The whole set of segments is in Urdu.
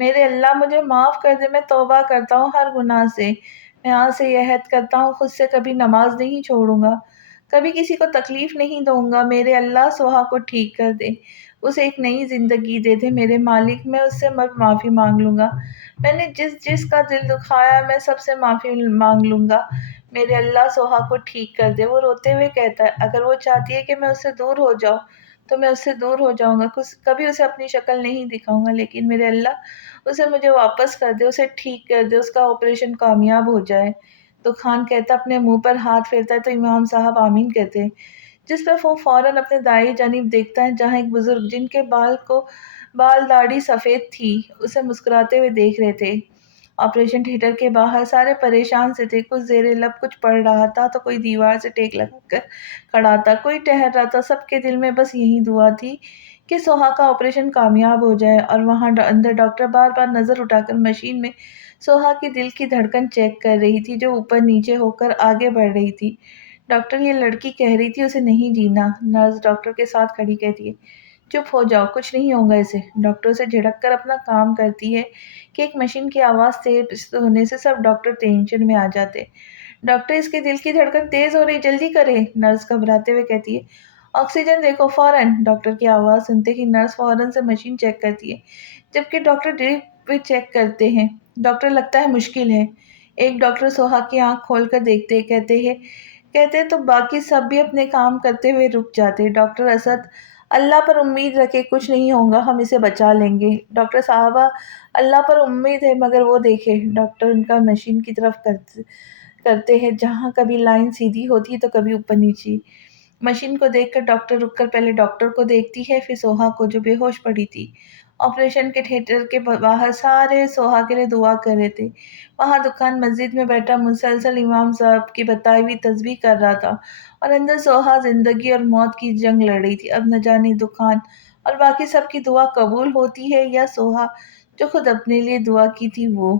میرے اللہ مجھے معاف کر دے، میں توبہ کرتا ہوں ہر گناہ سے۔ میں آج سے یہ عہد کرتا ہوں خود سے کبھی نماز نہیں چھوڑوں گا، کبھی کسی کو تکلیف نہیں دوں گا۔ میرے اللہ سوہا کو ٹھیک کر دے، اسے ایک نئی زندگی دے دے میرے مالک، میں اس سے معافی مانگ لوں گا۔ میں نے جس جس کا دل دکھایا میں سب سے معافی مانگ لوں گا۔ میرے اللہ سوہا کو ٹھیک کر دے۔ وہ روتے ہوئے کہتا ہے اگر وہ چاہتی ہے کہ میں اس سے دور ہو جاؤں تو میں اس سے دور ہو جاؤں گا، کبھی اسے اپنی شکل نہیں دکھاؤں گا، لیکن میرے اللہ اسے مجھے واپس کر دے، اسے ٹھیک کر دے، اس کا آپریشن کامیاب ہو جائے۔ تو خان کہتا اپنے منہ پر ہاتھ پھیرتا ہے تو امام صاحب آمین کہتے ہیں، جس پر وہ فوراً اپنے دائیں جانب دیکھتا ہے جہاں ایک بزرگ جن کے بال داڑھی سفید تھی اسے مسکراتے ہوئے دیکھ رہے تھے۔ آپریشن تھیٹر کے باہر سارے پریشان سے تھے، کچھ زیر لب کچھ پڑھ رہا تھا تو کوئی دیوار سے ٹیک لگا کر کھڑا تھا، کوئی ٹہر رہا تھا۔ سب کے دل میں بس یہی دعا تھی کہ سوہا کا آپریشن کامیاب ہو جائے، اور وہاں اندر ڈاکٹر بار بار نظر اٹھا کر مشین میں سوہا کی دل کی دھڑکن چیک کر رہی تھی جو اوپر نیچے ہو کر آگے بڑھ رہی تھی۔ ڈاکٹر یہ لڑکی کہہ رہی تھی اسے نہیں جینا۔ نرس ڈاکٹر کے ساتھ کھڑی کہتی ہے چپ ہو جاؤ، کچھ نہیں ہوگا اسے۔ ڈاکٹر سے جھڑک کر اپنا کام کرتی ہے کہ ایک مشین کی آواز تیز ہونے سے سب ڈاکٹر ٹینشن میں آ جاتے۔ ڈاکٹر اس کے دل کی دھڑکن تیز ہو رہی، جلدی کرے، نرس گھبراتے ہوئے کہتی ہے۔ آکسیجن دیکھو فوراً۔ ڈاکٹر کی آواز سنتے ہی نرس فوراً سے مشین چیک کرتی ہے، جبکہ ڈاکٹر ڈرپ پہ چیک کرتے ہیں۔ ڈاکٹر لگتا ہے مشکل ہے۔ ایک ڈاکٹر سوہا کی آنکھ کھول کر دیکھتے کہتے تو باقی سب بھی اپنے کام کرتے ہوئے رک جاتے۔ ڈاکٹر اسد اللہ پر امید رکھے، کچھ نہیں ہوگا، ہم اسے بچا لیں گے۔ ڈاکٹر صاحبہ اللہ پر امید ہے مگر وہ دیکھے۔ ڈاکٹر ان کا مشین کی طرف کرتے ہیں جہاں کبھی لائن سیدھی ہوتی ہے تو کبھی اوپر نیچے۔ مشین کو دیکھ کر ڈاکٹر رک کر پہلے ڈاکٹر کو دیکھتی ہے پھر سوہا کو جو بے ہوش پڑی تھی۔ آپریشن کے تھیٹر کے باہر سارے سوہا کے لیے دعا کر رہے تھے۔ وہاں دکان مسجد میں بیٹھا مسلسل امام صاحب کی بتائی ہوئی تسبیح کر رہا تھا، اور اندر سوہا زندگی اور موت کی جنگ لڑ رہی تھی۔ اب نہ جانے دکان اور باقی سب کی دعا قبول ہوتی ہے یا سوہا جو خود اپنے لیے دعا کی تھی وہ۔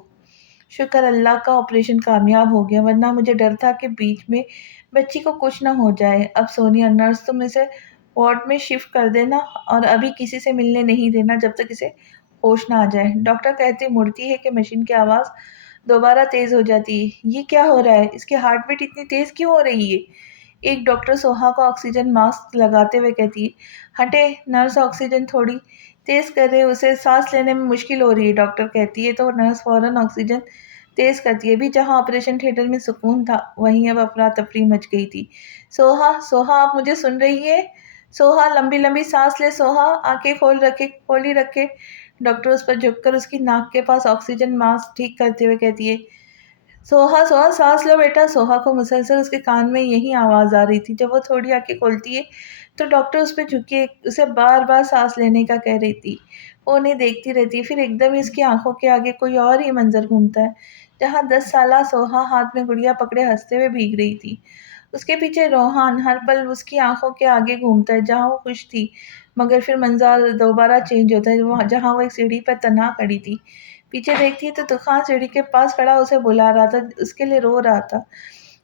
شکر اللہ کا آپریشن کامیاب ہو گیا، ورنہ مجھے ڈر تھا کہ بیچ میں بچی کو کچھ نہ ہو جائے۔ اب سونیا نرس تم اسے وارڈ میں شفٹ کر دینا اور ابھی کسی سے ملنے نہیں دینا جب تک اسے ہوش نہ آ جائے۔ ڈاکٹر کہتے مڑتی ہے کہ مشین کی آواز دوبارہ تیز ہو جاتی ہے۔ یہ کیا ہو رہا ہے؟ اس کی ہارٹ بیٹ اتنی تیز کیوں ہو رہی ہے؟ ایک ڈاکٹر سوہا کو آکسیجن ماسک لگاتے ہوئے کہتی ہے ہٹے، نرس آکسیجن تھوڑی تیز کر رہے، اسے سانس لینے میں مشکل ہو رہی ہے۔ ڈاکٹر کہتی ہے تو نرس فوراً آکسیجن تیز کرتی ہے۔ ابھی جہاں آپریشن تھیٹر میں سکون تھا وہیں اب افراتفری مچ گئی تھی۔ سوہا سوہا آپ مجھے سن رہی ہے؟ سوہا لمبی لمبی سانس لے، سوہا آنکھیں کھولی رکھے۔ ڈاکٹر اس پر جھک کر اس کی ناک کے پاس آکسیجن ماسک ٹھیک کرتے ہوئے کہتی ہے سوہا سوہا سانس لو بیٹا۔ سوہا کو مسلسل اس کے کان میں یہی آواز آ رہی تھی۔ جب وہ تھوڑی آنکھیں کھولتی ہے تو ڈاکٹر اس پہ جھکے اسے بار بار سانس لینے کا کہہ رہی تھی۔ وہ انہیں دیکھتی رہتی ہے، پھر ایک دم اس کی آنکھوں کے آگے کوئی اور ہی منظر گھومتا ہے جہاں 10 سالہ سوہا ہاتھ میں گڑیا پکڑے ہنستے ہوئے بھیگ رہی تھی۔ اس کے پیچھے روحان ہر پل اس کی آنکھوں کے آگے گھومتا ہے جہاں وہ خوش تھی، مگر پھر منظر دوبارہ چینج ہوتا ہے جہاں وہ ایک سیڑھی پر تنہا کھڑی تھی۔ پیچھے دیکھتی ہے تو طوفان سیڑھی کے پاس کھڑا اسے بلا رہا تھا، اس کے لیے رو رہا تھا،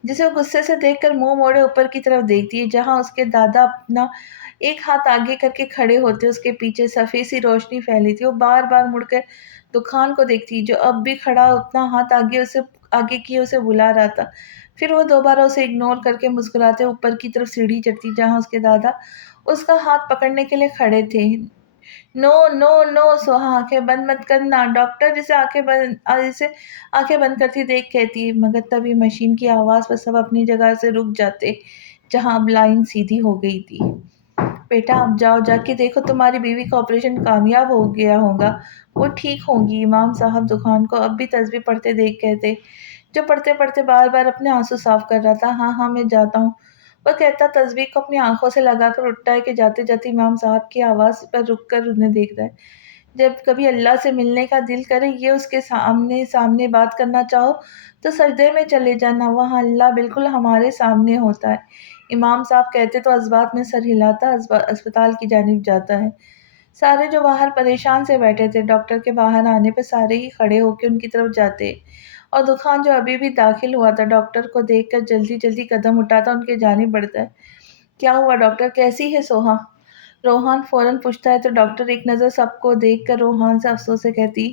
جسے وہ غصے سے دیکھ کر منہ موڑے اوپر کی طرف دیکھتی ہے جہاں اس کے دادا اپنا ایک ہاتھ آگے کر کے کھڑے ہوتے، اس کے پیچھے سفید سی روشنی پھیلی تھی۔ وہ بار بار مڑ کر دکان کو دیکھتی جو اب بھی کھڑا اپنا ہاتھ آگے کیے اسے بلا رہا تھا۔ پھر وہ دوبارہ اسے اگنور کر کے مسکراتے اوپر کی طرف سیڑھی چڑھتی جہاں اس کے دادا اس کا ہاتھ پکڑنے کے لیے کھڑے تھے۔ نو نو نو، سوہا آنکھیں بند مت کرنا۔ ڈاکٹر جسے آنکھیں بند کرتی دیکھ کہتی ہے، مگر تبھی مشین کی آواز پر سب اپنی جگہ سے رک جاتے جہاں اب لائن سیدھی ہو گئی تھی۔ بیٹا اب جاؤ، جا کے دیکھو تمہاری بیوی کا آپریشن کامیاب ہو گیا ہوگا، وہ ٹھیک ہوں گی۔ امام صاحب دکان کو اب بھی تسبیح پڑھتے دیکھ کہتے، جو پڑھتے پڑھتے بار بار اپنے آنسو صاف کر رہا تھا، ہاں ہاں میں جاتا ہوں۔ وہ کہتا تسبیح کو اپنی آنکھوں سے لگا کر اٹھتا ہے کہ جاتے جاتے امام صاحب کی آواز پر رک کر انہیں دیکھتا ہے۔ جب کبھی اللہ سے ملنے کا دل کرے، یہ اس کے سامنے بات کرنا چاہو تو سجدے میں چلے جانا، وہاں اللہ بالکل ہمارے سامنے ہوتا ہے۔ امام صاحب کہتے تو اذبات میں سر ہلاتا اسپتال کی جانب جاتا ہے۔ سارے جو باہر پریشان سے بیٹھے تھے ڈاکٹر کے باہر آنے پہ سارے ہی کھڑے ہو کے ان کی طرف جاتے، اور دکان جو ابھی بھی داخل ہوا تھا ڈاکٹر کو دیکھ کر جلدی جلدی قدم اٹھاتا ان کے جانب بڑھتا ہے۔ کیا ہوا ڈاکٹر، کیسی ہے سوہا؟ روحان فوراً پوچھتا ہے تو ڈاکٹر ایک نظر سب کو دیکھ کر روحان سے افسوس سے کہتی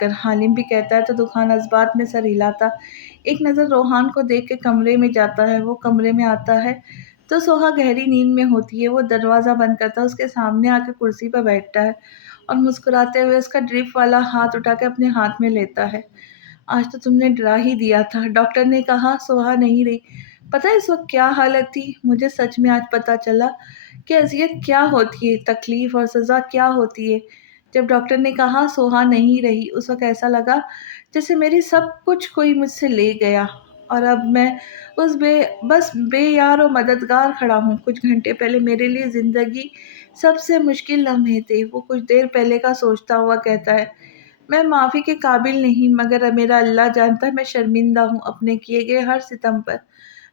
کر، حالم بھی کہتا ہے تو دخان اسبات میں سر ہلاتا ایک نظر روحان کو دیکھ کے کمرے میں جاتا ہے۔ وہ کمرے میں آتا ہے تو سوہا گہری نیند میں ہوتی ہے۔ وہ دروازہ بند کرتا ہے، اس کے سامنے آ کے کرسی پر بیٹھتا ہے اور مسکراتے ہوئے اس کا ڈرپ والا ہاتھ اٹھا کے اپنے ہاتھ میں لیتا ہے۔ آج تو تم نے ڈرا ہی دیا تھا، ڈاکٹر نے کہا۔ سوہا نہیں رہی۔ پتہ ہے اس وقت کیا حالت تھی؟ مجھے سچ میں آج پتا چلا کہ اذیت کیا ہوتی ہے، تکلیف اور سزا کیا ہوتی ہے۔ جب ڈاکٹر نے کہا سوہا نہیں رہی، اس وقت ایسا لگا جیسے میری سب کچھ کوئی مجھ سے لے گیا اور اب میں بس بے یار و مددگار کھڑا ہوں۔ کچھ گھنٹے پہلے میرے لیے زندگی سب سے مشکل لمحے تھے۔ وہ کچھ دیر پہلے کا سوچتا ہوا کہتا ہے، میں معافی کے قابل نہیں، مگر میرا اللہ جانتا ہے میں شرمندہ ہوں اپنے کیے گئے ہر ستم پر۔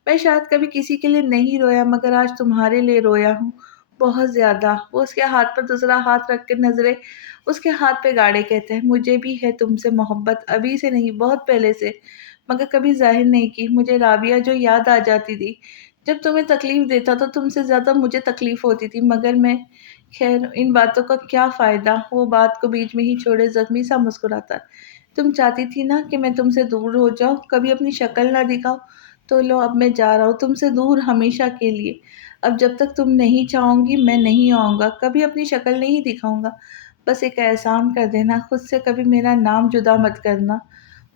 میں شاید کبھی کسی کے لیے نہیں رویا، مگر آج تمہارے لیے رویا ہوں، بہت زیادہ۔ وہ اس کے ہاتھ پر دوسرا ہاتھ رکھ کے نظریں اس کے ہاتھ پہ گاڑے کہتے ہیں، مجھے بھی ہے تم سے محبت، ابھی سے نہیں، بہت پہلے سے، مگر کبھی ظاہر نہیں کی۔ مجھے رابعہ جو یاد آ جاتی تھی جب تمہیں تکلیف دیتا تو تم سے زیادہ مجھے تکلیف ہوتی تھی، مگر میں خیر ان باتوں کا کیا فائدہ۔ وہ بات کو بیچ میں ہی چھوڑے زخمی سا مسکراتا، تم چاہتی تھی نا کہ میں تم سے دور ہو جاؤں، کبھی اپنی شکل نہ دکھاؤ، تو لو اب میں جا رہا ہوں تم سے دور ہمیشہ کے لیے۔ اب جب تک تم نہیں چاہو گی میں نہیں آؤں گا، کبھی اپنی شکل نہیں دکھاؤں گا، بس ایک احسان کر دینا، خود سے کبھی میرا نام جدا مت کرنا۔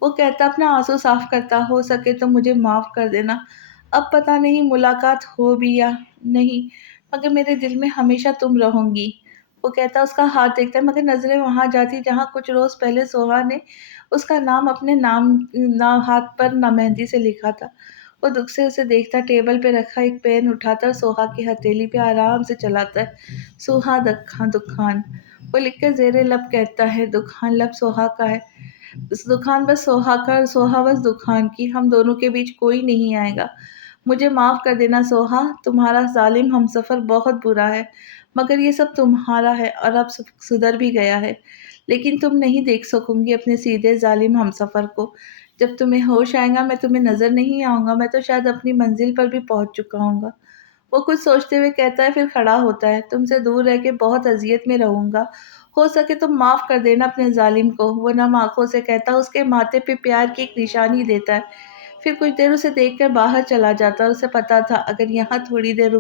وہ کہتا اپنا آنسو صاف کرتا، ہو سکے تو مجھے معاف کر دینا، اب پتہ نہیں ملاقات ہو بھی یا نہیں، مگر میرے دل میں ہمیشہ تم رہوں گی۔ وہ کہتا اس کا ہاتھ دیکھتا ہے، مگر نظریں وہاں جاتی جہاں کچھ روز پہلے سوہا نے اس کا نام اپنے ہاتھ پر مہندی سے لکھا تھا۔ وہ دکھ سے اسے دیکھتا، ٹیبل پہ رکھا ایک پین اٹھاتا اور سوہا کی ہتھیلی پہ آرام سے چلاتا ہے۔ سوہا دکھان، وہ لکھ کے زیر لب کہتا ہے، دکھان لب سوہا کا ہے، دکھان بس سوہا کا اور سوہا بس دکھان کی، ہم دونوں کے بیچ کوئی نہیں آئے گا۔ مجھے معاف کر دینا سوہا، تمہارا ظالم ہمسفر بہت برا ہے، مگر یہ سب تمہارا ہے اور اب سدھر بھی گیا ہے، لیکن تم نہیں دیکھ سکوں گی اپنے سیدھے ظالم ہمسفر کو۔ جب تمہیں ہوش آئے گا میں تمہیں نظر نہیں آؤں گا، میں تو شاید اپنی منزل پر بھی پہنچ چکا ہوں گا۔ وہ کچھ سوچتے ہوئے کہتا ہے، پھر کھڑا ہوتا ہے، تم سے دور رہ کے بہت اذیت میں رہوں گا، ہو سکے تو معاف کر دینا اپنے ظالم کو۔ وہ نم آنکھوں سے کہتا، اس کے ماتھے پہ پیار کی ایک نشانی دیتا ہے، پھر کچھ دیر اسے دیکھ کر باہر چلا جاتا ہے۔ اسے پتا تھا اگر یہاں تھوڑی دیر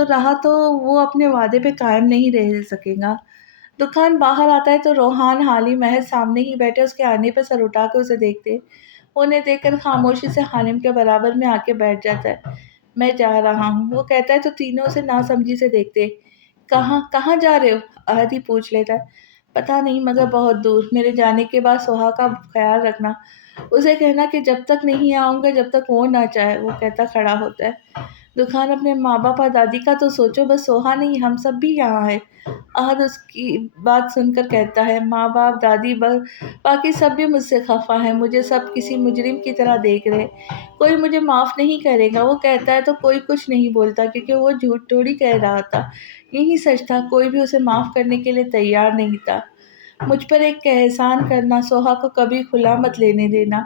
رہا تو وہ اپنے وعدے پہ قائم نہیں رہ سکے گا۔ دکان باہر آتا ہے تو روحان حالم محض سامنے ہی بیٹھے اس کے آنے پہ سر اٹھا کے اسے دیکھتے، انہیں دیکھ کر خاموشی سے حالم کے برابر میں آ کے بیٹھ جاتا ہے۔ میں جا رہا ہوں، وہ کہتا ہے تو تینوں اسے ناسمجھی سے دیکھتے۔ کہاں جا رہے ہو؟ عہد پوچھ لیتا ہے۔ پتا نہیں مگر بہت دور، میرے جانے کے بعد سوہا کا خیال رکھنا، اسے کہنا کہ جب تک نہیں آؤں گا جب تک وہ نہ چاہے۔ وہ کہتا کھڑا ہوتا ہے، دکان اپنے ماں باپ اور دادی کا تو سوچو، بس سوہا نہیں، ہم سب بھی یہاں ہیں۔ عہد اس کی بات سن کر کہتا ہے، ماں باپ دادی باقی سب بھی مجھ سے خفا ہیں، مجھے سب کسی مجرم کی طرح دیکھ رہے، کوئی مجھے معاف نہیں کرے گا۔ وہ کہتا ہے تو کوئی کچھ نہیں بولتا، کیونکہ وہ جھوٹ تھوڑی کہہ رہا تھا، یہی سچ تھا، کوئی بھی اسے معاف کرنے کے لیے تیار نہیں تھا۔ مجھ پر ایک احسان کرنا، سوہا کو کبھی کھلا مت لینے دینا۔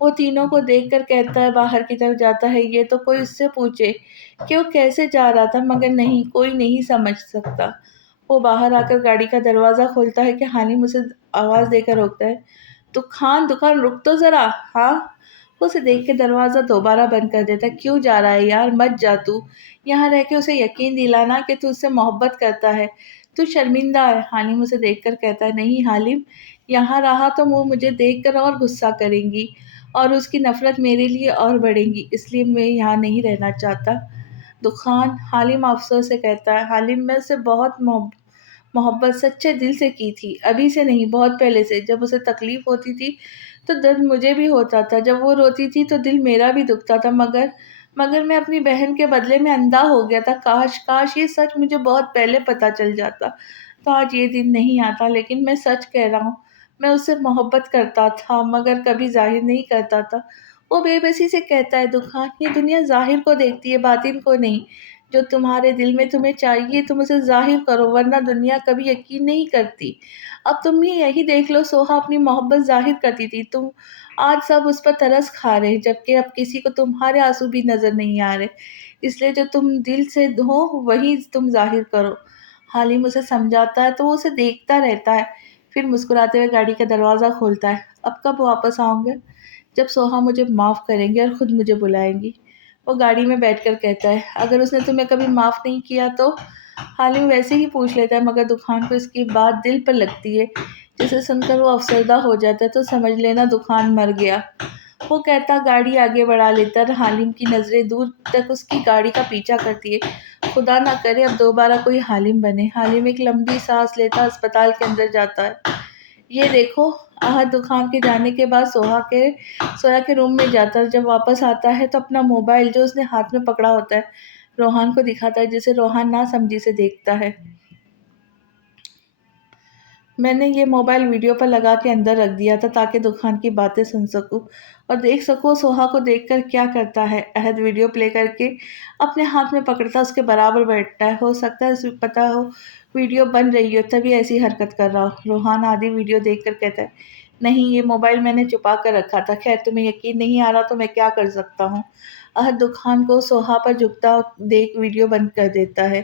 وہ تینوں کو دیکھ کر کہتا ہے، باہر کی طرف جاتا ہے، یہ تو کوئی اس سے پوچھے کہ وہ کیسے جا رہا تھا، مگر نہیں، کوئی نہیں سمجھ سکتا۔ وہ باہر آ کر گاڑی کا دروازہ کھولتا ہے کہ حالم اسے آواز دے کر روکتا ہے، دکان رک تو ذرا۔ ہاں؟ وہ اسے دیکھ کے دروازہ دوبارہ بند کر دیتا ہے، کیوں جا رہا ہے یار، مت جا تو، یہاں رہ کے اسے یقین دلانا کہ تو اس سے محبت کرتا ہے، تو شرمندہ ہے۔ حالم اسے دیکھ کر کہتا ہے، نہیں حالم، یہاں رہا تو وہ مجھے دیکھ کر اور غصہ کریں گی اور اس کی نفرت میرے لیے اور بڑھے گی، اس لیے میں یہاں نہیں رہنا چاہتا۔ دکان، حالم افسوس سے کہتا ہے، حالم میں اسے بہت محبت سچے دل سے کی تھی، ابھی سے نہیں، بہت پہلے سے۔ جب اسے تکلیف ہوتی تھی تو درد مجھے بھی ہوتا تھا، جب وہ روتی تھی تو دل میرا بھی دکھتا تھا، مگر میں اپنی بہن کے بدلے میں اندھا ہو گیا تھا۔ کاش یہ سچ مجھے بہت پہلے پتا چل جاتا تو آج یہ دن نہیں آتا، لیکن میں سچ کہہ رہا ہوں، میں اس سے محبت کرتا تھا مگر کبھی ظاہر نہیں کرتا تھا۔ وہ بے بسی سے کہتا ہے، دکان، یہ دنیا ظاہر کو دیکھتی ہے، باطن کو نہیں، جو تمہارے دل میں تمہیں چاہیے تم اسے ظاہر کرو، ورنہ دنیا کبھی یقین نہیں کرتی۔ اب تم ہی یہی دیکھ لو، سوہا اپنی محبت ظاہر کرتی تھی، تم آج سب اس پر ترس کھا رہے، جبکہ اب کسی کو تمہارے آنسو بھی نظر نہیں آ رہے، اس لیے جو تم دل سے ہو وہی تم ظاہر کرو۔ حالم اسے سمجھاتا ہے تو وہ اسے دیکھتا رہتا ہے، پھر مسکراتے ہوئے گاڑی کا دروازہ کھولتا ہے۔ اب کب واپس آؤں گے؟ جب سوہا مجھے معاف کریں گے اور خود مجھے بلائیں گی۔ وہ گاڑی میں بیٹھ کر کہتا ہے، اگر اس نے تمہیں کبھی معاف نہیں کیا تو؟ حالم ویسے ہی پوچھ لیتا ہے، مگر دخان کو اس کی بات دل پر لگتی ہے، جسے سن کر وہ افسردہ ہو جاتا ہے تو سمجھ لینا دخان مر گیا۔ وہ کہتا گاڑی آگے بڑھا لیتا ہے اور حالم کی نظریں دور تک اس کی گاڑی کا پیچھا کرتی ہے۔ خدا نہ کرے اب دوبارہ کوئی حالم بنے۔ حالم ایک لمبی سانس لیتا اسپتال کے اندر جاتا ہے۔ یہ دیکھو، احد دخان کے جانے کے بعد سویا کے روم میں جاتا ہے اور جب واپس آتا ہے تو اپنا موبائل جو اس نے ہاتھ میں پکڑا ہوتا ہے روحان کو دکھاتا ہے، جسے روحان نہ سمجھی سے دیکھتا ہے۔ میں نے یہ موبائل ویڈیو پر لگا کے اندر رکھ دیا تھا تاکہ دخان کی باتیں سن سکوں اور دیکھ سکوں سوہا کو دیکھ کر کیا کرتا ہے۔ احد ویڈیو پلے کر کے اپنے ہاتھ میں پکڑتا اس کے برابر بیٹھتا ہے۔ ہو سکتا ہے اسے پتا ہو ویڈیو بن رہی ہو تبھی ایسی حرکت کر رہا ہو۔ روحان آدھی ویڈیو دیکھ کر کہتا ہے، نہیں، یہ موبائل میں نے چھپا کر رکھا تھا۔ خیر، تمہیں یقین نہیں آ رہا تو میں کیا کر سکتا ہوں؟ احد دخان کو سوہا پر جھکتا دیکھ ویڈیو بند کر دیتا ہے۔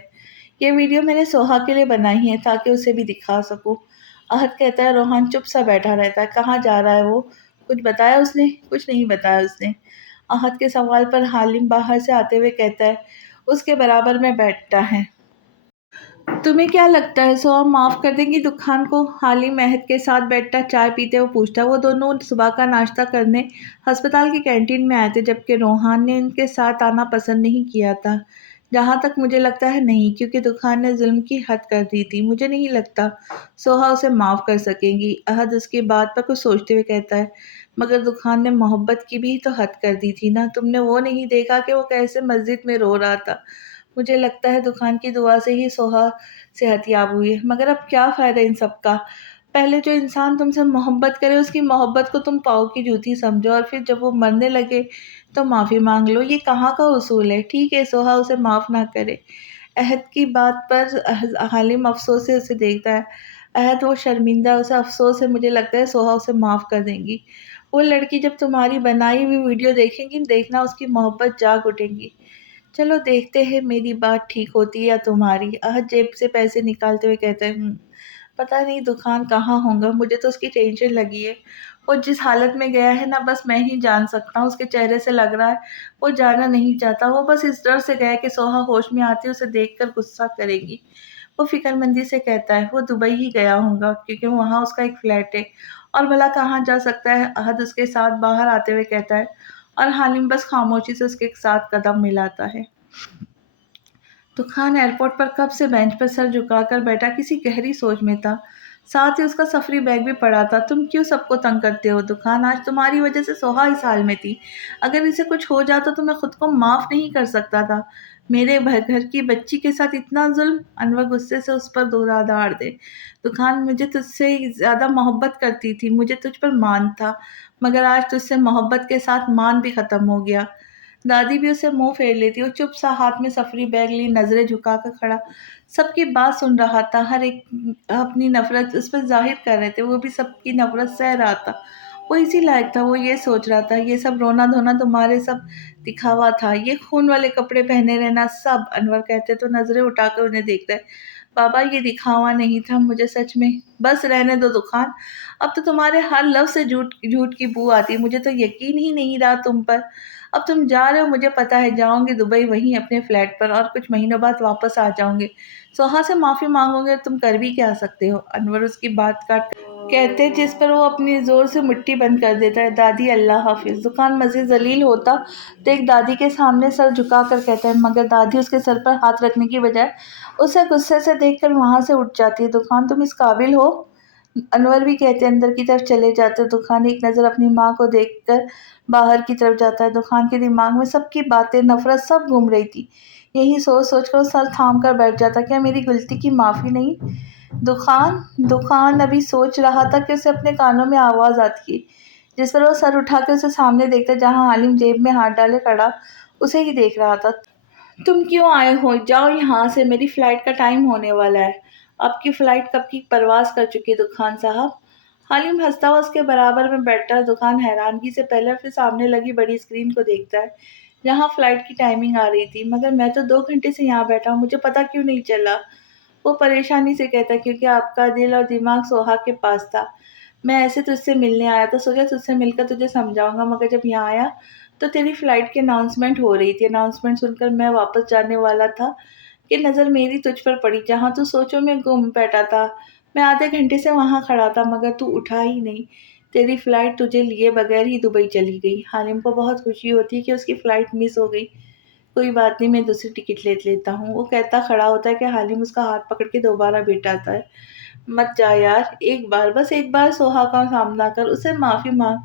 یہ ویڈیو میں نے سوہا کے لیے بنائی ہے تاکہ اسے بھی دکھا سکوں۔ احد کہتا ہے۔ روحان چپ سا بیٹھا رہتا ہے۔ کہاں جا رہا ہے وہ؟ کچھ بتایا اس نے؟ کچھ نہیں بتایا اس نے۔ احد کے سوال پر حالم باہر سے آتے ہوئے کہتا ہے، اس کے برابر میں بیٹھتا ہے۔ تمہیں کیا لگتا ہے سوہا معاف کر دیں گی دخان کو؟ حالم احد کے ساتھ بیٹھتا چائے پیتے ہوئے پوچھتا ہے۔ وہ دونوں صبح کا ناشتہ کرنے ہسپتال کی کینٹین میں آئے تھے، جبکہ روحان نے ان کے ساتھ آنا پسند نہیں کیا تھا۔ جہاں تک مجھے لگتا ہے نہیں، کیونکہ دخان نے ظلم کی حد کر دی تھی۔ مجھے نہیں لگتا سوہا اسے معاف کر سکے گی۔ احد اس کی بات پر کچھ سوچتے ہوئے کہتا ہے، مگر دخان نے محبت کی بھی تو حد کر دی تھی نا؟ تم نے وہ نہیں دیکھا کہ وہ کیسے مسجد میں رو رہا تھا؟ مجھے لگتا ہے دخان کی دعا سے ہی سوہا صحت یاب ہوئی ہے، مگر اب کیا فائدہ ان سب کا؟ پہلے جو انسان تم سے محبت کرے اس کی محبت کو تم پاؤں کی جوتی سمجھو اور پھر جب وہ مرنے لگے تو معافی مانگ لو۔ یہ کہاں کا اصول ہے؟ ٹھیک ہے، سوہا اسے معاف نہ کرے۔ عہد کی بات پر حالم افسوس سے اسے دیکھتا ہے۔ عہد، وہ شرمندہ، اسے افسوس ہے، مجھے لگتا ہے سوہا اسے معاف کر دیں گی۔ وہ لڑکی جب تمہاری بنائی ہوئی ویڈیو دیکھیں گی، دیکھنا اس کی محبت جاگ اٹھے گی۔ چلو دیکھتے ہیں میری بات ٹھیک ہوتی ہے یا تمہاری۔ احد جیب سے پیسے نکالتے ہوئے کہتا ہے، پتہ نہیں دخان کہاں ہوگا، مجھے تو اس کی ٹینشن لگی ہے۔ وہ جس حالت میں گیا ہے نا، بس میں ہی جان سکتا ہوں۔ اس کے چہرے سے لگ رہا ہے وہ جانا نہیں چاہتا۔ وہ بس اس ڈر سے گیا کہ سوہا ہوش میں آتی اسے دیکھ کر غصہ کرے گی۔ وہ فکر مندی سے کہتا ہے، وہ دبئی ہی گیا ہوگا، کیونکہ وہاں اس کا ایک فلیٹ ہے، اور بھلا کہاں جا سکتا ہے؟ احد اس کے ساتھ باہر آتے ہوئے کہتا ہے، اور حالم بس خاموشی سے اس کے ساتھ قدم ملاتا ہے۔ دخان ایئرپورٹ پر کب سے بینچ پر سر جھکا کر بیٹھا کسی گہری سوچ میں تھا، ساتھ ہی اس کا سفری بیگ بھی پڑا تھا۔ تم کیوں سب کو تنگ کرتے ہو دخان؟ آج تمہاری وجہ سے سوہا اس حال میں تھی۔ اگر اسے کچھ ہو جاتا تو میں خود کو معاف نہیں کر سکتا تھا۔ میرے گھر کی بچی کے ساتھ اتنا ظلم! انور غصے سے اس پر دھڑ دے۔ دخان، مجھے تجھ سے زیادہ محبت کرتی تھی، مجھے تجھ پر مان تھا، مگر آج تجھ سے محبت کے ساتھ مان بھی ختم ہو گیا۔ دادی بھی اسے منہ پھیر لیتی۔ وہ چپ سا ہاتھ میں سفری بیگ لی نظریں جھکا کر کھڑا سب کی بات سن رہا تھا۔ ہر ایک اپنی نفرت اس پر ظاہر کر رہے تھے، وہ بھی سب کی نفرت سہ رہا تھا۔ وہ اسی لائق تھا۔ وہ یہ سوچ رہا تھا، یہ سب رونا دھونا تمہارے سب دکھاوا تھا، یہ خون والے کپڑے پہنے رہنا سب۔ انور کہتے تو نظریں اٹھا کر انہیں دیکھتا ہے، بابا یہ دکھاوا نہیں تھا، مجھے سچ میں۔ بس رہنے دو دخان، اب تو تمہارے ہر لفظ سے جھوٹ کی بو آتی ہے، مجھے تو یقین ہی نہیں رہا تم پر۔ اب تم جا رہے ہو، مجھے پتا ہے، جاؤں گے دبئی، وہیں اپنے فلیٹ پر، اور کچھ مہینوں بعد واپس آ جاؤں گے۔ سوہا سے معافی مانگو گے، تم کر بھی کیا سکتے ہو؟ انور اس کی بات کاٹ کہتے، جس پر وہ اپنی زور سے مٹھی بند کر دیتا ہے، دادی اللہ حافظ۔ دخان مزید ذلیل ہوتا دیکھ دادی کے سامنے سر جھکا کر کہتا ہے، مگر دادی اس کے سر پر ہاتھ رکھنے کی بجائے اسے غصے سے دیکھ کر وہاں سے اٹھ جاتی ہے۔ دخان، تم اس قابل ہو؟ انور بھی کہتے اندر کی طرف چلے جاتے۔ دخان ایک نظر اپنی ماں کو دیکھ کر باہر کی طرف جاتا ہے۔ دخان کے دماغ میں سب کی باتیں، نفرت سب گھوم رہی تھی۔ یہی سوچ سوچ کر وہ سر تھام کر بیٹھ جاتا، کیا میری غلطی کی معافی نہیں؟ دخان ابھی سوچ رہا تھا کہ اسے اپنے کانوں میں آواز آتی ہے، جس پر وہ سر اٹھا کے اسے سامنے دیکھتا، جہاں عالم جیب میں ہاتھ ڈالے کھڑا اسے ہی دیکھ رہا تھا۔ تم کیوں آئے ہو؟ جاؤ یہاں سے، میری فلائٹ کا ٹائم ہونے والا ہے۔ آپ کی فلائٹ کب کی پرواز کر چکی دخان صاحب؟ حالم ہنستا ہوا اس کے برابر میں بیٹھتا ہے۔ دخان حیرانگی سے پہلے پھر سامنے لگی بڑی اسکرین کو دیکھتا ہے، جہاں فلائٹ کی ٹائمنگ آ رہی تھی۔ مگر میں تو 2 گھنٹے سے یہاں بیٹھا ہوں، مجھے پتا کیوں نہیں چلا؟ وہ پریشانی سے کہتا ہے کیونکہ آپ کا دل اور دماغ سوہا کے پاس تھا۔ میں ایسے تجھ سے ملنے آیا تھا، سوچا تجھ سے مل کر تجھے سمجھاؤں گا، مگر جب یہاں آیا تو تیری فلائٹ کی اناؤنسمنٹ ہو رہی تھی۔ اناؤنسمنٹ سن کر میں واپس جانے والا تھا کہ نظر میری تجھ پر پڑی، جہاں تو سوچوں میں گم بیٹھا تھا۔ میں آدھے گھنٹے سے وہاں کھڑا تھا مگر تو اٹھا ہی نہیں۔ تیری فلائٹ تجھے لیے بغیر ہی دبئی چلی گئی۔ حالم کو بہت خوشی ہوتی ہے کہ اس کی فلائٹ مس ہو گئی۔ کوئی بات نہیں، میں دوسری ٹکٹ لے لیتا ہوں، وہ کہتا کھڑا ہوتا ہے کہ حالم اس کا ہاتھ پکڑ کے دوبارہ بٹھاتا ہے۔ مت جا یار، ایک بار، بس ایک بار سوہا کا سامنا کر، اسے معافی مانگ۔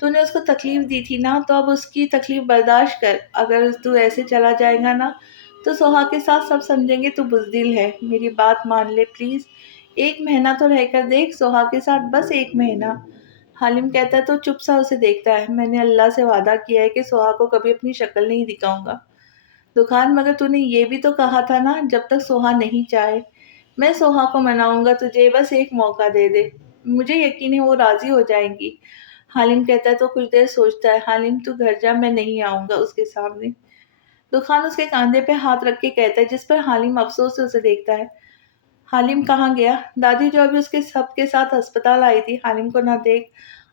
تو نے اس کو تکلیف دی تھی نا، تو اب اس کی تکلیف برداشت کر۔ اگر تو ایسے چلا جائے گا نا تو سوہا کے ساتھ سب سمجھیں گے تو بزدل ہے۔ میری بات مان لے پلیز، ایک مہینہ تو رہ کر دیکھ سوہا کے ساتھ، بس ایک مہینہ۔ حالم کہتا ہے تو چپ سا اسے دیکھتا ہے۔ میں نے اللہ سے وعدہ کیا ہے کہ سوہا کو کبھی اپنی شکل نہیں دکھاؤں گا۔ دکان مگر تو نے یہ بھی تو کہا تھا نا، جب تک سوہا نہیں چاہے میں سوہا کو مناؤں گا، تجھے بس ایک موقع دے دے، مجھے یقین ہے وہ راضی ہو جائیں گی۔ حالم کہتا ہے تو کچھ دیر سوچتا ہے۔ حالم تو گھر جا، میں نہیں آؤں گا اس کے سامنے۔ دکان اس کے کاندھے پہ ہاتھ رکھ کے کہتا ہے، جس پر حالم افسوس سے اسے دیکھتا ہے۔ حالم کہاں گیا؟ دادی جو ابھی اس کے سب کے ساتھ ہسپتال آئی تھی، حالم کو نہ دیکھ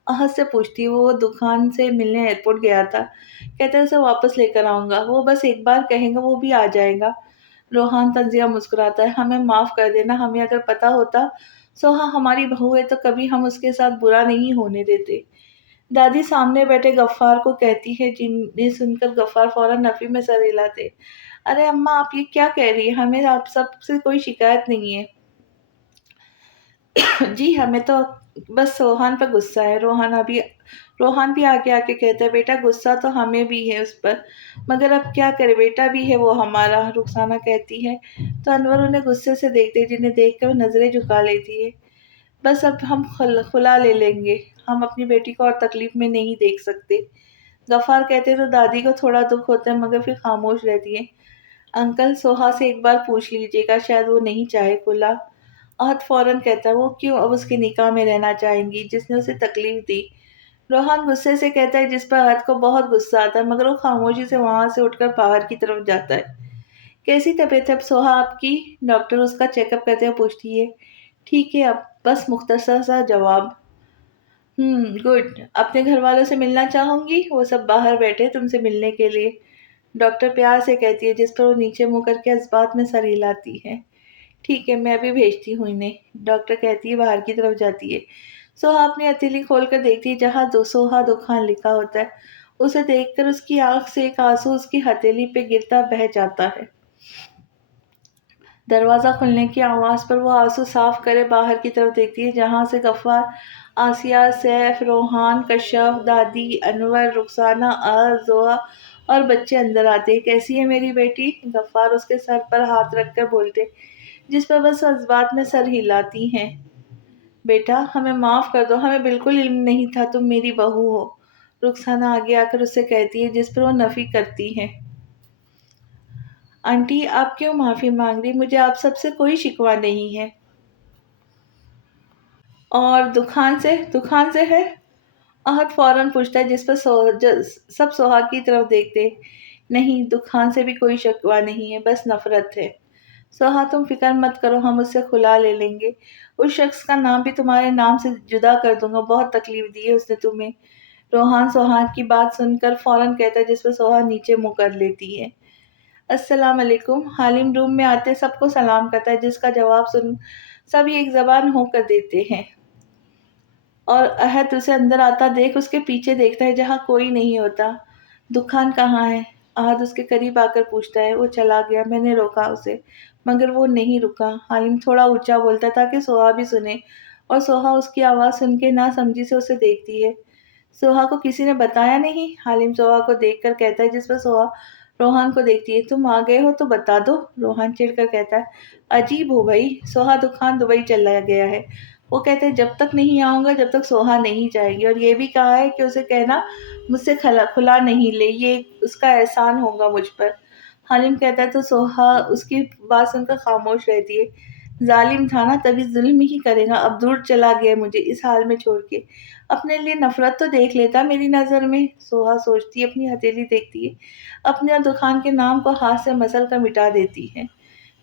احد سے پوچھتی، وہ دکان سے ملنے ایئرپورٹ گیا تھا، کہتا ہے اسے واپس لے کر آؤں گا، وہ بس ایک بار کہے گا وہ بھی آ جائے گا۔ روحان تنزیہ مسکراتا ہے، ہمیں معاف کر دینا، ہمیں اگر پتا ہوتا سوہا ہماری بہو ہے تو کبھی ہم اس کے ساتھ برا نہیں ہونے دیتے۔ دادی سامنے بیٹھے غفار کو کہتی ہے، جنہیں سن کر غفار فوراً نفی میں سر ہلاتے۔ ارے اماں، آپ یہ کیا کہہ رہی ہیں؟ ہمیں آپ سب سے کوئی شکایت نہیں ہے۔ جی ہمیں تو بس روحان پر غصہ ہے۔ روحان بھی آگے آ کے کہتا ہے، بیٹا غصہ تو ہمیں بھی ہے اس پر، مگر اب کیا کرے، بیٹا بھی ہے وہ ہمارا۔ رخسانہ کہتی ہے تو انور انہیں غصے سے دیکھتے، جنہیں دیکھ کر وہ نظریں جھکا لیتی ہے۔ بس اب ہم خلا لے لیں گے، ہم اپنی بیٹی کو اور تکلیف میں نہیں دیکھ سکتے۔ غفار کہتے تو دادی کو تھوڑا دکھ ہوتا ہے مگر پھر خاموش رہتی ہے۔ انکل سوہا سے ایک بار پوچھ لیجیے گا، شاید وہ نہیں چاہے کھلا۔ احد فوراً کہتا ہے، وہ کیوں اب اس کے نکاح میں رہنا چاہیں گی جس نے اسے تکلیف دی؟ روحان غصے سے کہتا ہے، جس پر احد کو بہت غصہ آتا ہے مگر وہ خاموشی سے وہاں سے اٹھ کر باہر کی طرف جاتا ہے۔ کیسی طبیعت ہے اب سوہا آپ کی؟ ڈاکٹر اس کا چیک اپ کرتے ہوئے پوچھتی ہے۔ ٹھیک ہے اب، بس مختصر سا جواب۔ گڈ، اپنے گھر والوں سے ملنا چاہوں گی، وہ سب باہر بیٹھے تم سے ملنے کے لیے، ڈاکٹر پیار سے کہتی ہے، جس پر وہ نیچے منہ کر کے اس بات میں سر ہلاتی ہے۔ ٹھیک ہے، میں ابھی بھیجتی ہوں انہیں، ڈاکٹر کہتی ہے، باہر کی طرف جاتی ہے۔ سوہا اپنی ہتھیلی کھول کر دیکھتی ہے جہاں سوہا دکان لکھا ہوتا ہے، اسے دیکھ کر اس کی آنکھ سے ایک آنسو اس کی ہتھیلی پہ گرتا بہہ جاتا ہے۔ دروازہ کھلنے کی آواز پر وہ آنسو صاف کرے باہر کی طرف دیکھتی ہے، جہاں سے غفار، آسیہ، سیف، روحان، کشف، دادی، انور، رخسانہ، زوہا اور بچے اندر آتے۔ کیسی ہے میری بیٹی؟ غفار اس کے سر پر ہاتھ رکھ کر بولتے، جس پر بس اس بات میں سر ہلاتی ہیں۔ بیٹا ہمیں معاف کر دو، ہمیں بالکل علم نہیں تھا تم میری بہو ہو، رخسانہ آگے آ کر اسے کہتی ہے، جس پر وہ نفی کرتی ہے۔ آنٹی آپ کیوں معافی مانگ رہی؟ مجھے آپ سب سے کوئی شکوہ نہیں ہے۔ اور دکان سے ہے؟ احد فوراً پوچھتا ہے، جس پر سب سوہا کی طرف دیکھتے۔ نہیں، دکان سے بھی کوئی شکوہ نہیں ہے، بس نفرت ہے۔ سوہا تم فکر مت کرو، ہم اس سے کھلا لے لیں گے، اس شخص کا نام بھی تمہارے نام سے جدا کر دوں گا، بہت تکلیف دی ہے اس نے تمہیں۔ روحان سوہا کی بات سن کر فوراً کہتا ہے، جس پر سوہا نیچے منہ کر لیتی ہے۔ السلام علیکم۔ حالم روم میں آتے سب کو سلام کرتا ہے، جس کا جواب سن سب ایک زبان ہو کر دیتے ہیں، اور احد اسے اندر آتا دیکھ اس کے پیچھے دیکھتا ہے جہاں کوئی نہیں ہوتا۔ دکان کہاں ہے؟ احد اس کے قریب آ کر پوچھتا ہے۔ وہ چلا گیا، میں نے روکا اسے مگر وہ نہیں رکا۔ حالم تھوڑا اونچا بولتا تاکہ سوہا بھی سنے، اور سوہا اس کی آواز سن کے نہ سمجھی سے اسے دیکھتی ہے۔ سوہا کو کسی نے بتایا نہیں؟ حالم سوہا کو دیکھ کر کہتا ہے، جس پر سوہا روحان کو دیکھتی ہے۔ تم آ گئے ہو تو بتا دو، روحان چڑھ کر کہتا ہے۔ عجیب ہو بھائی، سوہا دکان دبئی چلا گیا ہے، وہ کہتے ہیں جب تک نہیں آؤں گا جب تک سوہا نہیں جائے گی، اور یہ بھی کہا ہے کہ اسے کہنا مجھ سے کھلا نہیں لے، یہ اس کا احسان ہوگا مجھ پر۔ حالم کہتا ہے تو سوہا اس کی بات سن کر خاموش رہتی ہے۔ ظالم تھا نا، تبھی ظلم ہی کرے گا، اب دور چلا گیا مجھے اس حال میں چھوڑ کے، اپنے لیے نفرت تو دیکھ لیتا میری نظر میں۔ سوہا سوچتی ہے، اپنی ہتھیلی دیکھتی ہے، اپنے اور دکان کے نام کو ہاتھ سے مسل کر مٹا دیتی ہے۔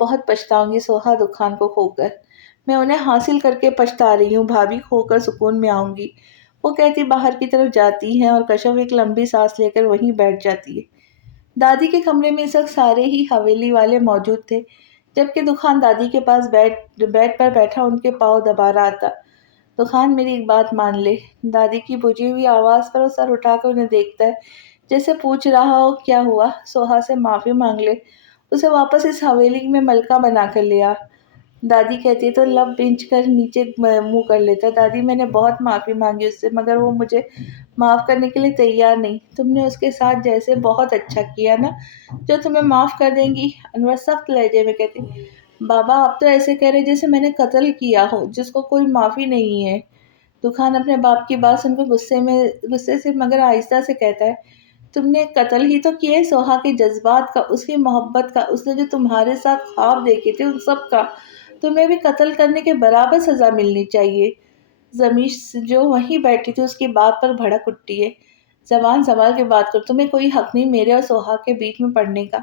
بہت پچھتاؤں گی سوہا دکان کو کھو کر۔ میں انہیں حاصل کر کے پچھتا رہی ہوں، بھابھی کھو کر سکون میں آؤں گی، وہ کہتی باہر کی طرف جاتی ہیں اور کشف ایک لمبی سانس لے کر وہیں بیٹھ جاتی ہے۔ دادی کے کمرے میں اس وقت سارے ہی حویلی والے موجود تھے، جبکہ دکان دادی کے پاس بیڈ پر بیٹھا ان کے پاؤں دبا رہا تھا۔ دکان میری ایک بات مان لے، دادی کی بجھی ہوئی آواز پر وہ سر اٹھا کر انہیں دیکھتا ہے، جیسے پوچھ رہا ہو کیا ہوا، سوہا سے معافی مانگ لے، اسے واپس اس حویلی میں ملکہ بنا کر لے آ۔ دادی کہتی ہے تو لب بھینچ کر نیچے منہ کر لیتا ہے۔ دادی میں نے بہت معافی مانگی اس سے، مگر وہ مجھے معاف کرنے کے لیے تیار نہیں۔ تم نے اس کے ساتھ جیسے بہت اچھا کیا نا، جو تمہیں معاف کر دیں گی۔ انور سخت لہجے میں کہتی، بابا آپ تو ایسے کہہ رہے جیسے میں نے قتل کیا ہو جس کو کوئی معافی نہیں ہے۔ دکان اپنے باپ کی بات سن کر غصے سے مگر آہستہ سے کہتا ہے، تم نے قتل ہی تو کیا ہے سوہا کے جذبات کا، اس کی محبت کا، اس نے جو تمہارے ساتھ خواب دیکھے تھے ان سب کا۔ تمہیں بھی قتل کرنے کے برابر سزا ملنی چاہیے۔ زمیش جو وہیں بیٹھی تھی اس کی بات پر بھڑک اٹھتی ہے، زبان سنبھال کے بات کر، تمہیں کوئی حق نہیں میرے اور سوہا کے بیچ میں پڑنے کا۔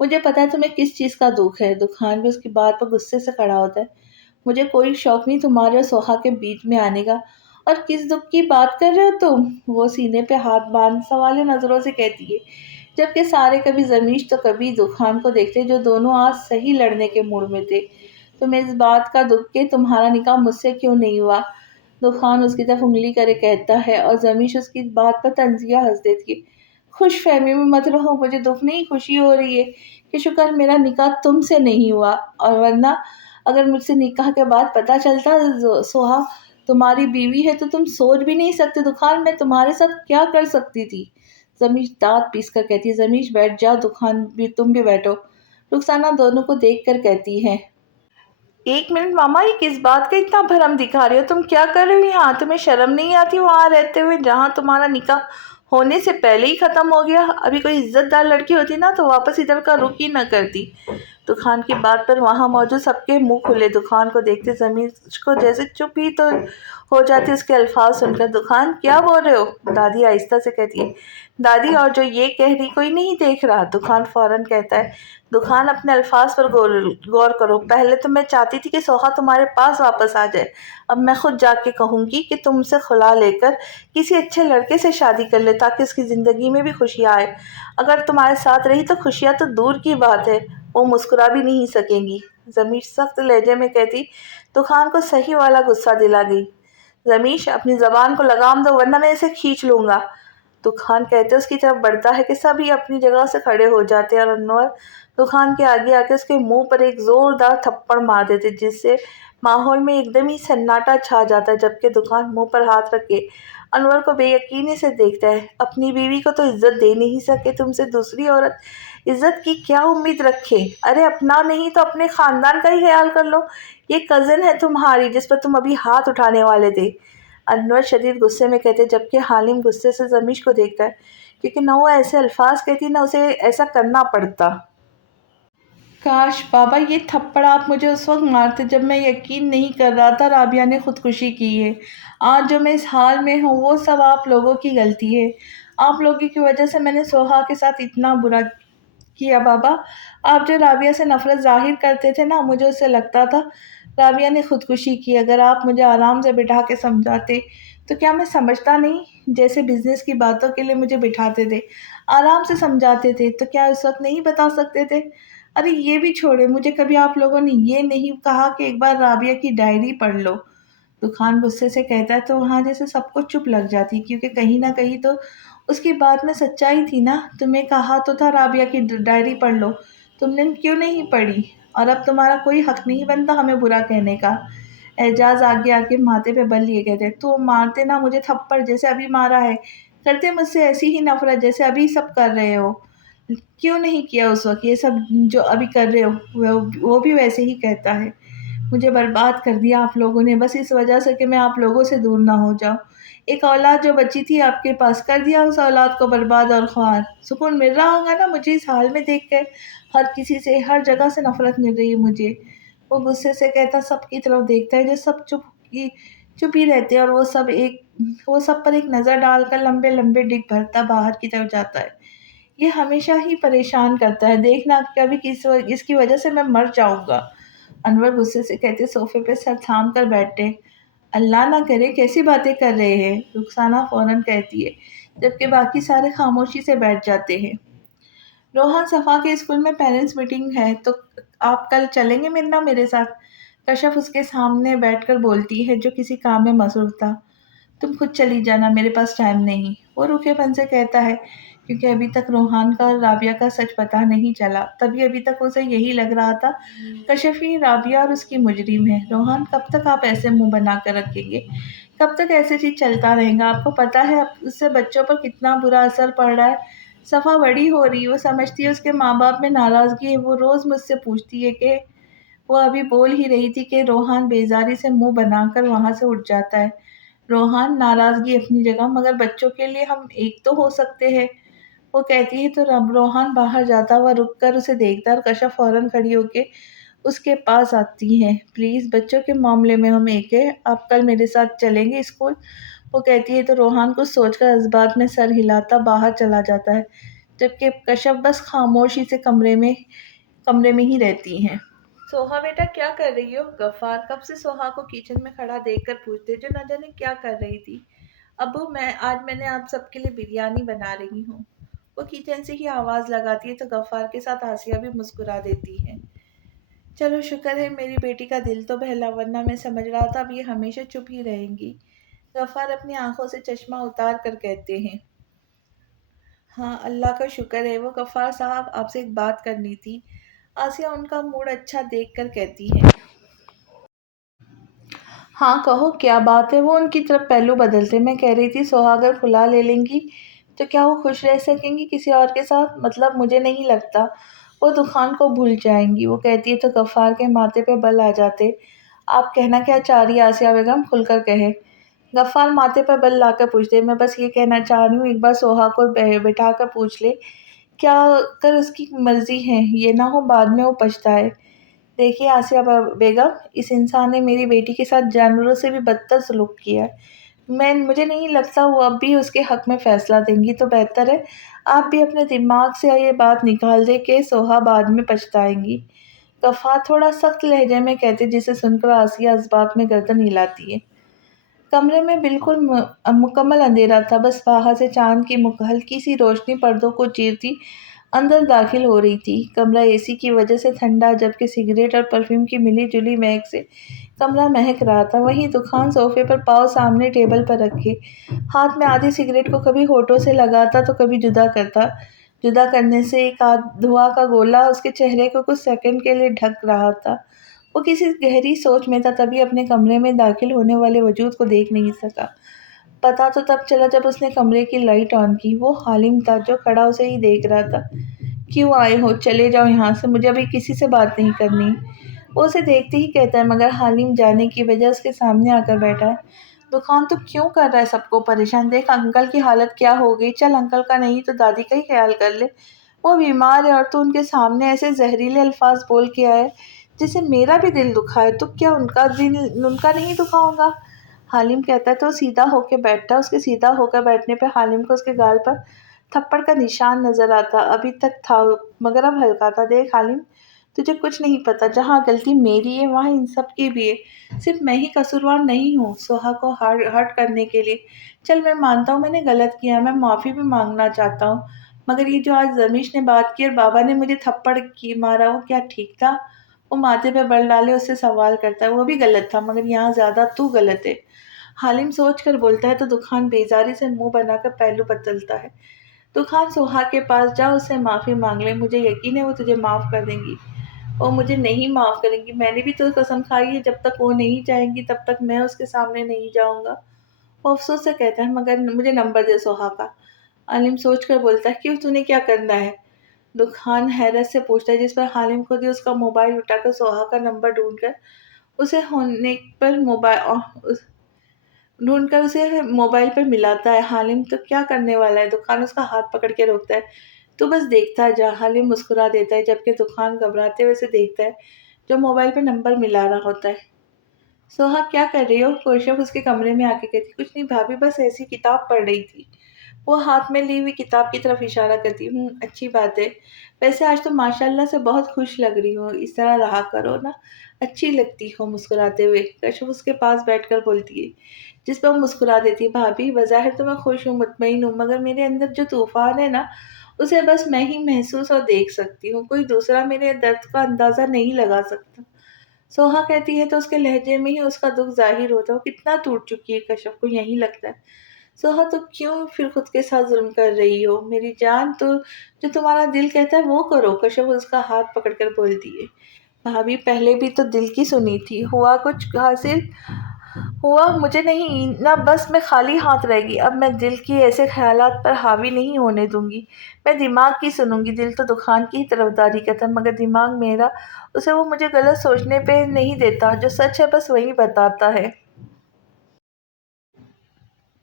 مجھے پتا ہے تمہیں کس چیز کا دکھ ہے۔ دکان بھی اس کی بات پر غصے سے کھڑا ہوتا ہے، مجھے کوئی شوق نہیں تمہارے اور سوہا کے بیچ میں آنے کا۔ اور کس دکھ کی بات کر رہے ہو تم؟ وہ سینے پہ ہاتھ باندھ سوالیہ نظروں سے کہتی ہے، جبکہ سارے کبھی زمیش تو کبھی دکان کو دیکھتے جو دونوں آج صحیح لڑنے کے موڈ میں تھے۔ تمہیں اس بات کا دکھ کہ تمہارا نکاح مجھ سے کیوں نہیں ہوا؟ دکان اس کی طرف انگلی کرے کہتا ہے اور زمیش اس کی بات پر طنزیہ ہنس دیتی ہے، خوش فہمی میں مت رہو، مجھے دکھ نہیں خوشی ہو رہی ہے کہ شکر میرا نکاح تم سے نہیں ہوا، اور ورنہ اگر مجھ سے نکاح کے بعد پتہ چلتا سوہا تمہاری بیوی ہے تو تم سوچ بھی نہیں سکتے دکان میں تمہارے ساتھ کیا کر سکتی تھی۔ زمیش دانت پیس کر کہتی ہے، زمیش بیٹھ جا، دکان بھی تم بھی بیٹھو۔ رخسانہ دونوں کو دیکھ کر کہتی ہے، ایک منٹ ماما، یہ کس بات کا اتنا بھرم دکھا رہی ہو؟ تم کیا کر رہی ہو یہاں؟ تمہیں شرم نہیں آتی وہاں رہتے ہوئے جہاں تمہارا نکاح ہونے سے پہلے ہی ختم ہو گیا؟ ابھی کوئی عزت دار لڑکی ہوتی نا تو واپس ادھر کا رخ ہی نہ کرتی۔ دکان کی بات پر وہاں موجود سب کے منہ کھلے، دکان کو دیکھتے زمین کو جیسے چپ ہی تو ہو جاتی اس کے الفاظ سن کر۔ دکان کیا بول رہے ہو؟ دادی آہستہ سے کہتی ہے، دادی اور جو یہ کہہ رہی کوئی نہیں دیکھ رہا۔ دکان فوراً کہتا ہے، دکان اپنے الفاظ پر غور کرو، پہلے تو میں چاہتی تھی کہ سوہا تمہارے پاس واپس آ جائے، اب میں خود جا کے کہوں گی کہ تم سے خلا لے کر کسی اچھے لڑکے سے شادی کر لے تاکہ اس کی زندگی میں بھی خوشیاں آئے۔ اگر تمہارے ساتھ رہی تو خوشیاں تو دور کی بات ہے، وہ مسکرا بھی نہیں سکیں گی۔ زمیش سخت لہجے میں کہتی، دکان کو صحیح والا غصہ دلا گئی، زمیش اپنی زبان کو لگام دو ورنہ میں اسے کھینچ لوں گا۔ دکان کہتے اس کی طرف بڑھتا ہے کہ سب ہی اپنی جگہ سے کھڑے ہو جاتے ہیں اور انور دکان کے آگے آ کے اس کے منہ پر ایک زوردار تھپڑ مار دیتے جس سے ماحول میں ایک دم ہی سناٹا چھا جاتا ہے، جبکہ دکان منہ پر ہاتھ رکھ کے انور کو بے یقینی سے دیکھتا ہے۔ اپنی بیوی کو تو عزت دے نہیں سکے، تم سے دوسری عورت عزت کی کیا امید رکھے؟ ارے اپنا نہیں تو اپنے خاندان کا ہی خیال کر لو، یہ کزن ہے تمہاری جس پر تم ابھی ہاتھ اٹھانے والے تھے۔ انور شدید غصے میں کہتے جبکہ حالم غصے سے زمیش کو دیکھتا ہے، کیونکہ نہ وہ ایسے الفاظ کہتی نہ اسے ایسا کرنا پڑتا۔ کاش بابا یہ تھپڑ آپ مجھے اس وقت مارتے جب میں یقین نہیں کر رہا تھا رابعہ نے خودکشی کی ہے۔ آج جو میں اس حال میں ہوں وہ سب آپ لوگوں کی غلطی ہے، آپ لوگوں کی وجہ سے میں نے سوہا کے ساتھ اتنا برا کیا۔ بابا آپ جو رابعہ سے نفرت ظاہر کرتے تھے نا، مجھے اس سے لگتا تھا رابعہ نے خودکشی کی۔ اگر آپ مجھے آرام سے بٹھا کے سمجھاتے تو کیا میں سمجھتا نہیں؟ جیسے بزنس کی باتوں کے لیے مجھے بٹھاتے تھے، آرام سے سمجھاتے تھے، تو کیا اس وقت نہیں بتا سکتے تھے؟ ارے یہ بھی چھوڑے، مجھے کبھی آپ لوگوں نے یہ نہیں کہا کہ ایک بار رابعہ کی ڈائری پڑھ لو؟ دکان غصے سے کہتا ہے تو وہاں جیسے سب کو چپ لگ جاتی، کیونکہ کہیں نہ کہیں تو اس کی بات میں سچائی تھی نا۔ تمہیں کہا تو تھا رابعہ کی ڈائری پڑھ لو، تم نے کیوں نہیں پڑھی؟ اور اب تمہارا کوئی حق نہیں بنتا ہمیں برا کہنے کا۔ اعجاز آگے آ کے ماتھے پہ بل لیے کہتے، تو مارتے نا مجھے تھپڑ جیسے ابھی مارا ہے، کرتے مجھ سے ایسی ہی نفرت جیسے ابھی سب کر رہے ہو؟ کیوں نہیں کیا اس وقت یہ سب جو ابھی کر رہے ہو؟ وہ بھی ویسے ہی کہتا ہے، مجھے برباد کر دیا آپ لوگوں نے بس اس وجہ سے کہ میں آپ لوگوں سے دور نہ ہو جاؤں۔ ایک اولاد جو بچی تھی آپ کے پاس، کر دیا اس اولاد کو برباد اور خوار۔ سکون مل رہا ہوگا نا مجھے اس حال میں دیکھ کر؟ ہر کسی سے ہر جگہ سے نفرت مل رہی ہے مجھے۔ وہ غصے سے کہتا سب کی طرف دیکھتا ہے جو سب چپ ہی رہتے ہیں، اور وہ سب پر ایک نظر ڈال کر لمبے لمبے ڈگ بھرتا باہر کی طرف جاتا ہے۔ یہ ہمیشہ ہی پریشان کرتا ہے، دیکھنا کبھی اس کی وجہ سے میں مر جاؤں گا۔ انور غصے سے کہتے صوفے پہ سر تھام کر بیٹھتے۔ اللہ نہ کرے، کیسی باتیں کر رہے ہیں، رخسانہ فوراً کہتی ہے، جبکہ باقی سارے خاموشی سے بیٹھ جاتے ہیں۔ روہن صفا کے اسکول میں پیرنٹس میٹنگ ہے تو آپ کل چلیں گے ملنا میرے ساتھ؟ کشف اس کے سامنے بیٹھ کر بولتی ہے جو کسی کام میں مصروف تھا۔ تم خود چلی جانا، میرے پاس ٹائم نہیں، وہ روکھے پن سے کہتا ہے، کیونکہ ابھی تک روحان کا اور رابعہ کا سچ پتہ نہیں چلا، تبھی ابھی تک اسے یہی لگ رہا تھا کشف ہی رابعہ اور اس کی مجرم ہے۔ روحان کب تک آپ ایسے منہ بنا کر رکھیں گے؟ کب تک ایسے چیز چلتا رہے گا؟ آپ کو پتا ہے اب اس سے بچوں پر کتنا برا اثر پڑ رہا ہے۔ صفا بڑی ہو رہی ہے، وہ سمجھتی ہے اس کے ماں باپ میں ناراضگی ہے، وہ روز مجھ سے پوچھتی ہے کہ وہ ابھی بول ہی رہی تھی کہ روحان بیزاری سے منہ بنا کر وہاں سے اٹھ جاتا ہے۔ روحان ناراضگی اپنی جگہ، مگر بچوں کے لیے ہم ایک تو ہو سکتے ہیں، وہ کہتی ہے تو روحان باہر جاتا ہوا رک کر اسے دیکھتا اور کشف فوراً کھڑی ہو کے اس کے پاس آتی ہے۔ پلیز بچوں کے معاملے میں ہم ایک ہیں، آپ کل میرے ساتھ چلیں گے اسکول؟ وہ کہتی ہے تو روحان کچھ سوچ کر جذبات میں سر ہلاتا باہر چلا جاتا ہے، جبکہ کشف بس خاموشی سے کمرے میں ہی رہتی ہیں۔ سوہا بیٹا کیا کر رہی ہو؟ غفار کب سے سوہا کو کچن میں کھڑا دیکھ کر پوچھتے جو نہ جانے کیا کر رہی تھی۔ ابو آج میں نے آپ سب کے لیے بریانی بنا رہی ہوں۔ وہ کچن سے ہی آواز لگاتی ہے تو غفار کے ساتھ آسیہ بھی مسکرا دیتی ہے۔ چلو شکر ہے میری بیٹی کا دل تو بہلا، ورنہ میں سمجھ رہا تھا اب یہ ہمیشہ چپ ہی رہیں گی۔ غفار اپنی آنکھوں سے چشمہ اتار کر کہتے ہیں۔ ہاں اللہ کا شکر ہے۔ وہ غفار صاحب آپ سے ایک بات کرنی تھی۔ آسیہ ان کا موڈ اچھا دیکھ کر کہتی ہے۔ ہاں کہو کیا بات ہے؟ وہ ان کی طرف پہلو بدلتے۔ میں کہہ رہی تھی سوہا اگر کھلا لے لیں گی تو کیا وہ خوش رہ سکیں گی کسی اور کے ساتھ؟ مطلب مجھے نہیں لگتا وہ دخان کو بھول جائیں گی۔ وہ کہتی ہے تو غفار کے ماتھے پہ بل آ جاتے۔ آپ کہنا کیا چاہ رہی آسیہ بیگم؟ کھل کر کہے۔ غفار ماتھے پر بل لا کر پوچھتے میں بس یہ کہنا چاہ رہی ہوں ایک بار سوہا کو بٹھا کر پوچھ لے، کیا کر اس کی مرضی ہے، یہ نہ ہو بعد میں وہ پچھتائے۔ دیکھیے آسیہ بیگم، اس انسان نے میری بیٹی کے ساتھ جانوروں سے بھی بدتر سلوک کیا ہے۔ مجھے نہیں لگتا وہ اب بھی اس کے حق میں فیصلہ دیں گی، تو بہتر ہے آپ بھی اپنے دماغ سے یہ بات نکال دیں کہ سوہا بعد میں پچھتائیں گی۔ غفار تھوڑا سخت لہجے میں کہتے جسے سن کر آسیہ جذبات میں گردن ہلاتی ہے۔ کمرے میں بالکل مکمل اندھیرا تھا، بس باہر سے چاند کی ہلکی سی روشنی پردوں کو چیرتی اندر داخل ہو رہی تھی۔ کمرہ اے سی کی وجہ سے ٹھنڈا، جبکہ سگریٹ اور پرفیوم کی ملی جلی مہک سے کمرہ مہک رہا تھا۔ وہیں دخان صوفے پر پاؤں سامنے ٹیبل پر رکھے ہاتھ میں آدھی سگریٹ کو کبھی ہونٹوں سے لگاتا تو کبھی جدا کرتا۔ جدا کرنے سے ایک دھواں کا گولا اس کے چہرے کو کچھ سیکنڈ کے لیے ڈھک رہا تھا۔ وہ کسی گہری سوچ میں تھا، تبھی اپنے کمرے میں داخل ہونے والے وجود کو دیکھ نہیں سکا۔ پتا تو تب چلا جب اس نے کمرے کی لائٹ آن کی۔ وہ حالم تھا جو کھڑا اسے ہی دیکھ رہا تھا۔ کیوں آئے ہو؟ چلے جاؤ یہاں سے، مجھے ابھی کسی سے بات نہیں کرنی، وہ اسے دیکھتے ہی کہتا ہے، مگر حالم جانے کی وجہ اس کے سامنے آ کر بیٹھا ہے۔ دخان تو کیوں کر رہا ہے سب کو پریشان؟ دیکھ انکل کی حالت کیا ہو گئی، چل انکل کا نہیں تو دادی کا ہی خیال کر لے، وہ بیمار ہے اور تو ان کے سامنے ایسے زہریلے الفاظ بول کے آئے جسے میرا بھی دل دکھا ہے، تو کیا ان کا دل ان کا نہیں دکھا ہوگا؟ حالم کہتا ہے تو سیدھا ہو کے بیٹھتا ہے۔ اس کے سیدھا ہو کر بیٹھنے پہ حالم کو اس کے گال پر تھپڑ کا نشان نظر آتا، ابھی تک تھا مگر اب ہلکا تھا۔ دیکھ حالم، تجھے کچھ نہیں پتا، جہاں غلطی میری ہے وہاں ان سب کی بھی ہے، صرف میں ہی قصوروار نہیں ہوں سوہا کو ہرٹ کرنے کے لیے۔ چل میں مانتا ہوں میں نے غلط کیا، میں معافی بھی مانگنا چاہتا ہوں، مگر یہ جو آج زمیش نے بات کی اور بابا نے مجھے تھپڑ کی مارا وہ کیا ٹھیک تھا؟ وہ ماتھے پہ بل ڈالے اس سے سوال کرتا ہے۔ وہ بھی غلط تھا، مگر یہاں زیادہ تو غلط ہے، حالم سوچ کر بولتا ہے تو دخان بیزاری سے منہ بنا کر پہلو بدلتا ہے۔ دخان سوہا کے پاس جا، اس سے معافی مانگ لے، مجھے یقین ہے وہ تجھے معاف کر دیں گی۔ وہ مجھے نہیں معاف کریں گی، میں نے بھی تو قسم کھائی ہے جب تک وہ نہیں چاہیں گی تب تک میں اس کے سامنے نہیں جاؤں گا۔ وہ افسوس سے کہتا ہے، مگر مجھے نمبر دے سوہا کا۔ حالم سوچ کر بولتا ہے، کیوں، تو نے کیا کرنا ہے؟ دخان حیرت سے پوچھتا ہے، جس پر حالم خود ہی اس کا موبائل اٹھا کر سوہا کا نمبر اسے موبائل پر ملاتا ہے۔ حالم تو کیا کرنے والا ہے؟ دخان اس کا ہاتھ پکڑ کے روکتا ہے، تو بس دیکھتا جا۔ حالم مسکرا دیتا ہے، جبکہ دخان گھبراتے ہوئے اسے دیکھتا ہے جو موبائل پر نمبر ملا رہا ہوتا ہے۔ سوہا کیا کر رہی ہو؟ کوشف اس کے کمرے میں آ کے کہتی، کچھ نہیں بھابھی، بس ایسی کتاب پڑھ رہی تھی۔ وہ ہاتھ میں لی ہوئی کتاب کی طرف اشارہ کرتی، اچھی بات ہے، ویسے آج تو ماشاءاللہ سے بہت خوش لگ رہی ہو، اس طرح رہا کرو نا، اچھی لگتی ہو مسکراتے ہوئے، کشف اس کے پاس بیٹھ کر بولتی ہے، جس پر وہ مسکرا دیتی ہے، بھابھی بظاہر تو میں خوش ہوں، مطمئن ہوں، مگر میرے اندر جو طوفان ہے نا، اسے بس میں ہی محسوس اور دیکھ سکتی ہوں، کوئی دوسرا میرے درد کا اندازہ نہیں لگا سکتا۔ سوہا کہتی ہے تو اس کے لہجے میں ہی اس کا دکھ ظاہر ہوتا ہے، وہ کتنا ٹوٹ چکی ہے، کشف کو یہی لگتا ہے۔ سوہا تو کیوں پھر خود کے ساتھ ظلم کر رہی ہو، میری جان، تو جو تمہارا دل کہتا ہے وہ کرو، کشف اس کا ہاتھ پکڑ کر بولتی ہے۔ بھابھی پہلے بھی تو دل کی سنی تھی، ہوا کچھ حاصل؟ ہوا مجھے نہیں نہ، بس میں خالی ہاتھ رہ گی، اب میں دل کی ایسے خیالات پر حاوی نہیں ہونے دوں گی، میں دماغ کی سنوں گی، دل تو دخان کی ہی طرفداری کرتا ہے، مگر دماغ میرا، اسے وہ مجھے غلط سوچنے پہ نہیں دیتا، جو سچ ہے بس وہی بتاتا ہے۔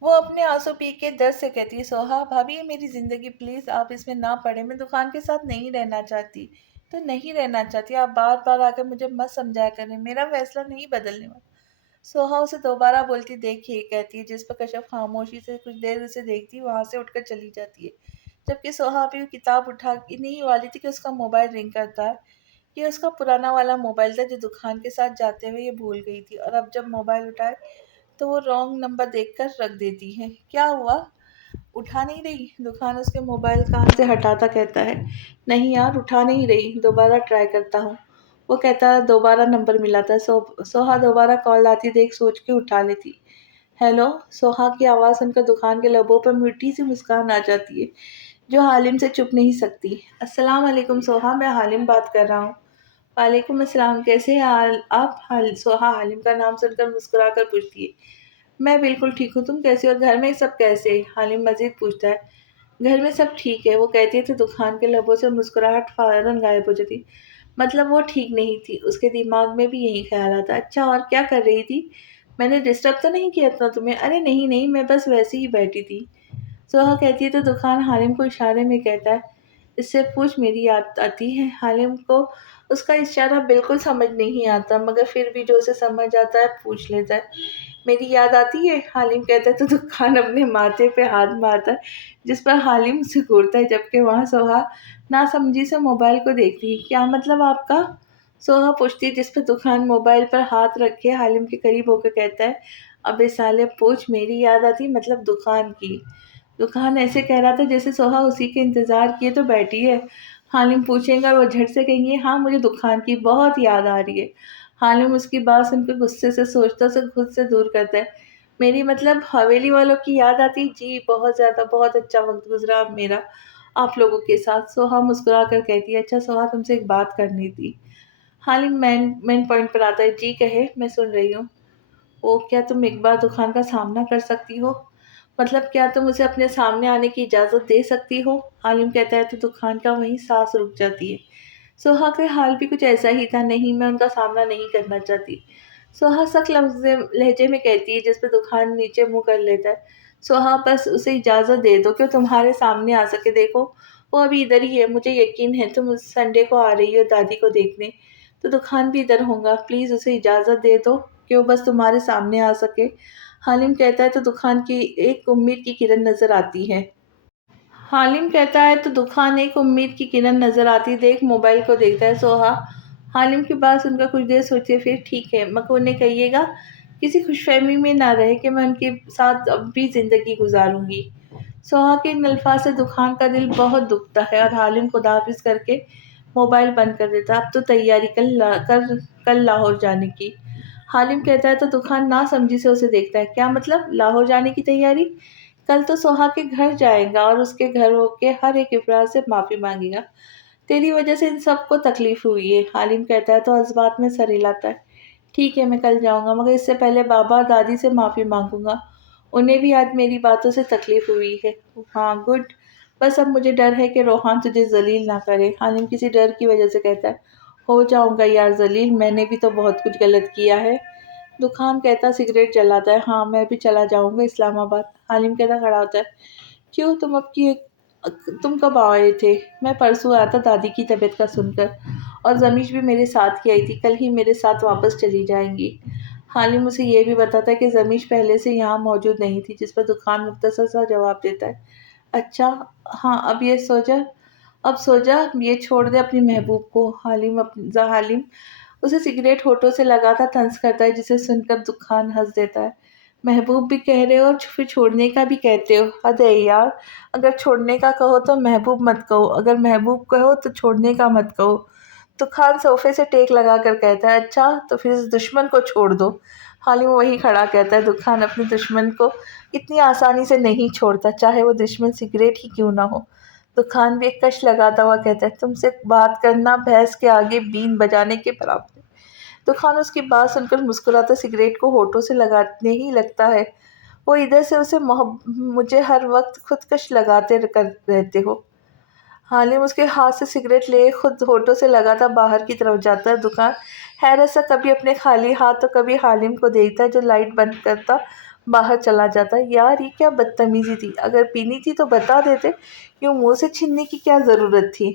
وہ اپنے آنسو پی کے درد سے کہتی ہے، سوہا بھابھی یہ میری زندگی، پلیز آپ اس میں نہ پڑیں، میں دکان کے ساتھ نہیں رہنا چاہتی، تو نہیں رہنا چاہتی، آپ بار بار آ کر مجھے مت سمجھایا کریں، میرا فیصلہ نہیں بدلنے والا۔ سوہا اسے دوبارہ بولتی دیکھیے کہتی ہے، جس پر کشف خاموشی سے کچھ دیر اسے دیکھتی، وہاں سے اٹھ کر چلی جاتی ہے، جبکہ سوہا بھی کتاب اٹھا نہیں والی تھی کہ اس کا موبائل رنگ کرتا ہے۔ یہ اس کا پرانا والا موبائل تھا جو دکان کے ساتھ جاتے ہوئے یہ بھول گئی تھی، اور اب جب موبائل اٹھائے تو وہ رانگ نمبر دیکھ کر رکھ دیتی ہے۔ کیا ہوا؟ اٹھا نہیں رہی؟ دکان اس کے موبائل کان سے ہٹاتا کہتا ہے، نہیں یار اٹھا نہیں رہی، دوبارہ ٹرائی کرتا ہوں۔ وہ کہتا ہے دوبارہ نمبر ملا تھا، سوہا دوبارہ کال آتی دیکھ سوچ کے اٹھا لیتی۔ ہیلو؟ سوہا کی آواز سن کر دکان کے لبوں پر میٹھی سی مسکان آ جاتی ہے، جو حالم سے چھپ نہیں سکتی۔ السلام علیکم سوہا، میں حالم بات کر رہا ہوں۔ وعلیکم السلام، کیسے ہیں آپ؟ سوہا حالم کا نام سن کر مسکرا کر پوچھتی ہے۔ میں بالکل ٹھیک ہوں، تم کیسے ہو؟ گھر میں سب کیسے؟ حالم مزید پوچھتا ہے۔ گھر میں سب ٹھیک ہے، وہ کہتی ہے تو دکان کے لبوں سے مسکراہٹ فوراً غائب ہو جاتی۔ مطلب وہ ٹھیک نہیں تھی، اس کے دماغ میں بھی یہی خیال آتا۔ اچھا، اور کیا کر رہی تھی؟ میں نے ڈسٹرب تو نہیں کیا اتنا تمہیں؟ ارے نہیں نہیں، میں بس ویسے ہی بیٹھی تھی۔ سوہا کہتی ہے تو دکان حالم کو اشارے میں کہتا ہے، اس سے پوچھ میری یاد آتی ہے۔ حالم کو اس کا اشارہ بالکل سمجھ نہیں آتا، مگر پھر بھی جو اسے سمجھ آتا ہے پوچھ لیتا ہے۔ میری یاد آتی ہے؟ حالم کہتا ہے تو دکان اپنے ماتھے پہ ہاتھ مارتا ہے، جس پر حالم اسے گھورتا ہے، جبکہ وہاں سوہا ناسمجھی سے موبائل کو دیکھتی ہے۔ کیا مطلب آپ کا؟ سوہا پوچھتی ہے، جس پر دکان موبائل پر ہاتھ رکھے حالم کے قریب ہو کے کہتا ہے، ابے سالے پوچھ میری یاد آتی، مطلب دکان کی۔ دکان ایسے کہہ رہا تھا جیسے سوہا اسی کے انتظار کیے تو بیٹھی ہے۔ حالم پوچھیں گا اور وہ جھٹ سے کہیں گے، ہاں مجھے دکان کی بہت یاد آ رہی ہے۔ حالم اس کی بات سن کے غصے سے سوچتا اسے خود سے دور کرتا ہے۔ میری مطلب حویلی والوں کی یاد آتی؟ جی بہت زیادہ، بہت اچھا وقت گزرا اب میرا آپ لوگوں کے ساتھ۔ سوہا مسکرا کر کہتی ہے، اچھا سوہا تم سے ایک بات کرنی تھی۔ حالم مین پوائنٹ پر آتا ہے، جی کہے، میں سن رہی ہوں۔ او کیا تم اقبال دکان کا سامنا کر سکتی ہو؟ مطلب کیا تم اسے اپنے سامنے آنے کی اجازت دے سکتی ہو؟ حالم کہتا ہے تو دکان کا وہیں سانس رک جاتی ہے۔ سوہا کا حال بھی کچھ ایسا ہی تھا، نہیں میں ان کا سامنا نہیں کرنا چاہتی، سوہا سخت لہجے میں کہتی ہے، جس پہ دکان نیچے منہ کر لیتا ہے۔ سوہا بس اسے اجازت دے دو کہ وہ تمہارے سامنے آ سکے، دیکھو وہ ابھی ادھر ہی ہے، مجھے یقین ہے تم اس سنڈے کو آ رہی ہو دادی کو دیکھنے، تو دکان بھی ادھر ہوگا، پلیز اسے اجازت دے دو کہ وہ بس تمہارے سامنے آ سکے۔ حالم کہتا ہے تو دکان کی ایک امید کی کرن نظر آتی ہے۔ حالم کہتا ہے تو دکان ایک امید کی کرن نظر آتی، دیکھ موبائل کو دیکھتا ہے۔ سوہا حالم کی بات سن کر کچھ دیر سوچتی ہے، پھر ٹھیک ہے، مگر انہیں کہیے گا کسی خوش فہمی میں نہ رہے کہ میں ان کے ساتھ اب بھی زندگی گزاروں گی۔ سوہا کے ان الفاظ سے دکان کا دل بہت دکھتا ہے، اور حالم خدا حافظ کر کے موبائل بند کر دیتا ہے۔ اب تو تیاری کل لاہور جانے کی۔ حالم کہتا ہے تو دکان نہ سمجھی سے اسے دیکھتا ہے، کیا مطلب لاہور جانے کی تیاری؟ کل تو سوہا کے گھر جائے گا اور اس کے گھر ہو کے ہر ایک افراد سے معافی مانگے گا، تیری وجہ سے ان سب کو تکلیف ہوئی ہے۔ حالم کہتا ہے تو جذبات میں سر ہلاتا ہے، ٹھیک ہے میں کل جاؤں گا، مگر اس سے پہلے بابا اور دادی سے معافی مانگوں گا، انہیں بھی آج میری باتوں سے تکلیف ہوئی ہے۔ ہاں گڈ، بس اب مجھے ڈر ہے کہ روحان تجھے ذلیل نہ کرے۔ حالم کسی ڈر کی وجہ سے کہتا ہے، ہو جاؤں گا یار ذلیل، میں نے بھی تو بہت کچھ غلط کیا ہے۔ دکان کہتا سگریٹ جلاتا ہے، ہاں میں بھی چلا جاؤں گا اسلام آباد۔ حالم کہتا کھڑا ہوتا ہے، کیوں تم کب آئے تھے؟ میں پرسوں آیا تھا دادی کی طبیعت کا سن کر، اور زمیش بھی میرے ساتھ ہی آئی تھی، کل ہی میرے ساتھ واپس چلی جائیں گی۔ حالم اسے یہ بھی بتاتا ہے کہ زمیش پہلے سے یہاں موجود نہیں تھی، جس پر دکان مختصر سا جواب دیتا ہے، اچھا، ہاں اب سو جا، یہ چھوڑ دے اپنی محبوب کو۔ حالم اسے سگریٹ ہونٹوں سے لگاتا طنز کرتا ہے، جسے سن کر دکان ہنس دیتا ہے۔ محبوب بھی کہہ رہے ہو اور پھر چھوڑنے کا بھی کہتے ہو، حد ہے یار۔ اگر چھوڑنے کا کہو تو محبوب مت کہو، اگر محبوب کہو تو چھوڑنے کا مت کہو۔ تو خان صوفے سے ٹیک لگا کر کہتا ہے، اچھا تو پھر اس دشمن کو چھوڑ دو۔ حالم وہی کھڑا کہتا ہے، دکان اپنے دشمن کو اتنی آسانی سے نہیں چھوڑتا، چاہے وہ دشمن سگریٹ ہی کیوں نہ ہو۔ دکان بھی ایک کش لگاتا ہوا کہتا ہے، تم سے بات کرنا بھینس کے آگے بین بجانے کے برابر ہے۔ دکان اس کی بات سن کر مسکراتا سگریٹ کو ہونٹوں سے لگانے ہی لگتا ہے۔ وہ ادھر سے اسے مجھے ہر وقت خودکش لگاتے کر رہتے ہو۔ حالم اس کے ہاتھ سے سگریٹ لے خود ہونٹوں سے لگاتا باہر کی طرف جاتا ہے۔ دکان حیرت سے کبھی اپنے خالی ہاتھ تو کبھی حالم کو دیکھتا ہے جو لائٹ بند کرتا باہر چلا جاتا ہے۔ یار یہ کیا بدتمیزی تھی، اگر پینی تھی تو بتا دیتے، یوں منہ سے چھیننے کی کیا ضرورت تھی۔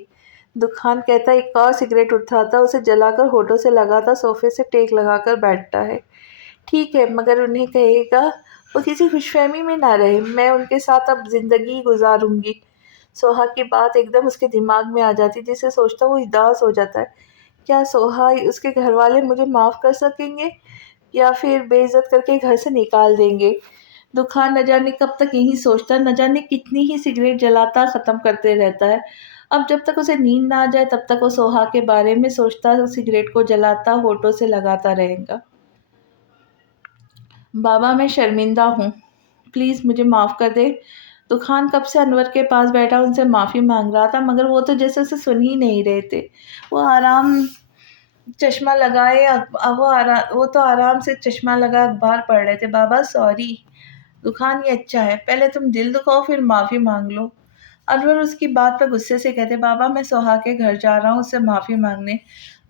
دکان کہتا ہے، ایک اور سگریٹ اٹھاتا اسے جلا کر ہونٹوں سے لگاتا صوفے سے ٹیک لگا کر بیٹھتا ہے۔ ٹھیک ہے، مگر انہیں کہے گا وہ کسی خوش فہمی میں نہ رہے، میں ان کے ساتھ اب زندگی گزاروں گی۔ سوہا کی بات ایک دم اس کے دماغ میں آ جاتی، جسے سوچتا وہ اداس ہو جاتا ہے۔ کیا سوہا اس کے گھر والے مجھے معاف کر سکیں گے یا پھر بے عزت کر کے گھر سے نکال دیں گے؟ دکان نہ جانے کب تک یہی سوچتا، نہ جانے کتنی ہی سگریٹ جلاتا ختم کرتے رہتا ہے۔ اب جب تک اسے نیند نہ آ جائے تب تک وہ سوہا کے بارے میں سوچتا، سگریٹ کو جلاتا ہونٹوں سے لگاتا رہے گا۔ بابا میں شرمندہ ہوں، پلیز مجھے معاف کر دے۔ دکان کب سے انور کے پاس بیٹھا ان سے معافی مانگ رہا تھا، مگر وہ تو جیسے اسے سن ہی نہیں رہے تھے۔ چشمہ لگائے وہ تو آرام سے چشمہ لگا اخبار پڑھ رہے تھے۔ بابا سوری۔ دکان یہ اچھا ہے، پہلے تم دل دکھاؤ پھر معافی مانگ لو۔ انور اس کی بات پر غصے سے کہتے، بابا میں سوہا کے گھر جا رہا ہوں اس سے معافی مانگنے،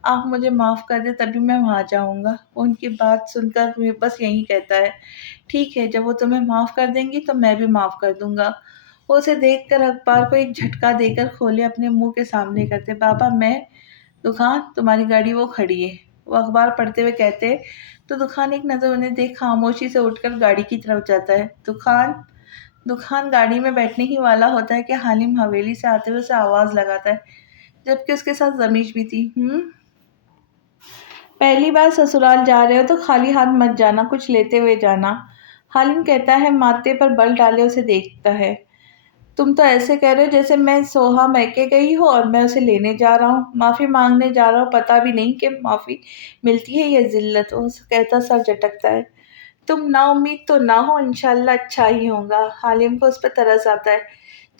آپ مجھے معاف کر دے تبھی میں وہاں جاؤں گا۔ وہ ان کی بات سن کر بس یہی کہتا ہے، ٹھیک ہے جب وہ تمہیں معاف کر دیں گی تو میں بھی معاف کر دوں گا۔ وہ اسے دیکھ کر اخبار کو ایک جھٹکا دے کر کھولے اپنے منہ کے سامنے کرتے، بابا میں۔ دکان تمہاری گاڑی وہ کھڑی ہے، وہ اخبار پڑھتے ہوئے کہتے، تو دکان ایک نظر انہیں دیکھ خاموشی سے اٹھ کر گاڑی کی طرف جاتا ہے۔ دکان گاڑی میں بیٹھنے ہی والا ہوتا ہے کہ حالم حویلی سے آتے ہوئے اسے آواز لگاتا ہے، جبکہ اس کے ساتھ زمیش بھی تھی۔ پہلی بار سسرال جا رہے ہو تو خالی ہاتھ مت جانا، کچھ لیتے ہوئے جانا۔ حالم کہتا ہے، ماتھے پر بل ڈالے اسے دیکھتا ہے، تم تو ایسے کہہ رہے ہو جیسے میں سوہا میکے گئی ہوں اور میں اسے لینے جا رہا ہوں، معافی مانگنے جا رہا ہوں، پتہ بھی نہیں کہ معافی ملتی ہے یا ذلت۔ وہ کہتا سر جھٹکتا ہے، تم نا امید تو نہ ہو، انشاءاللہ اچھا ہی ہوگا۔ حالم کو اس پہ ترس آتا ہے،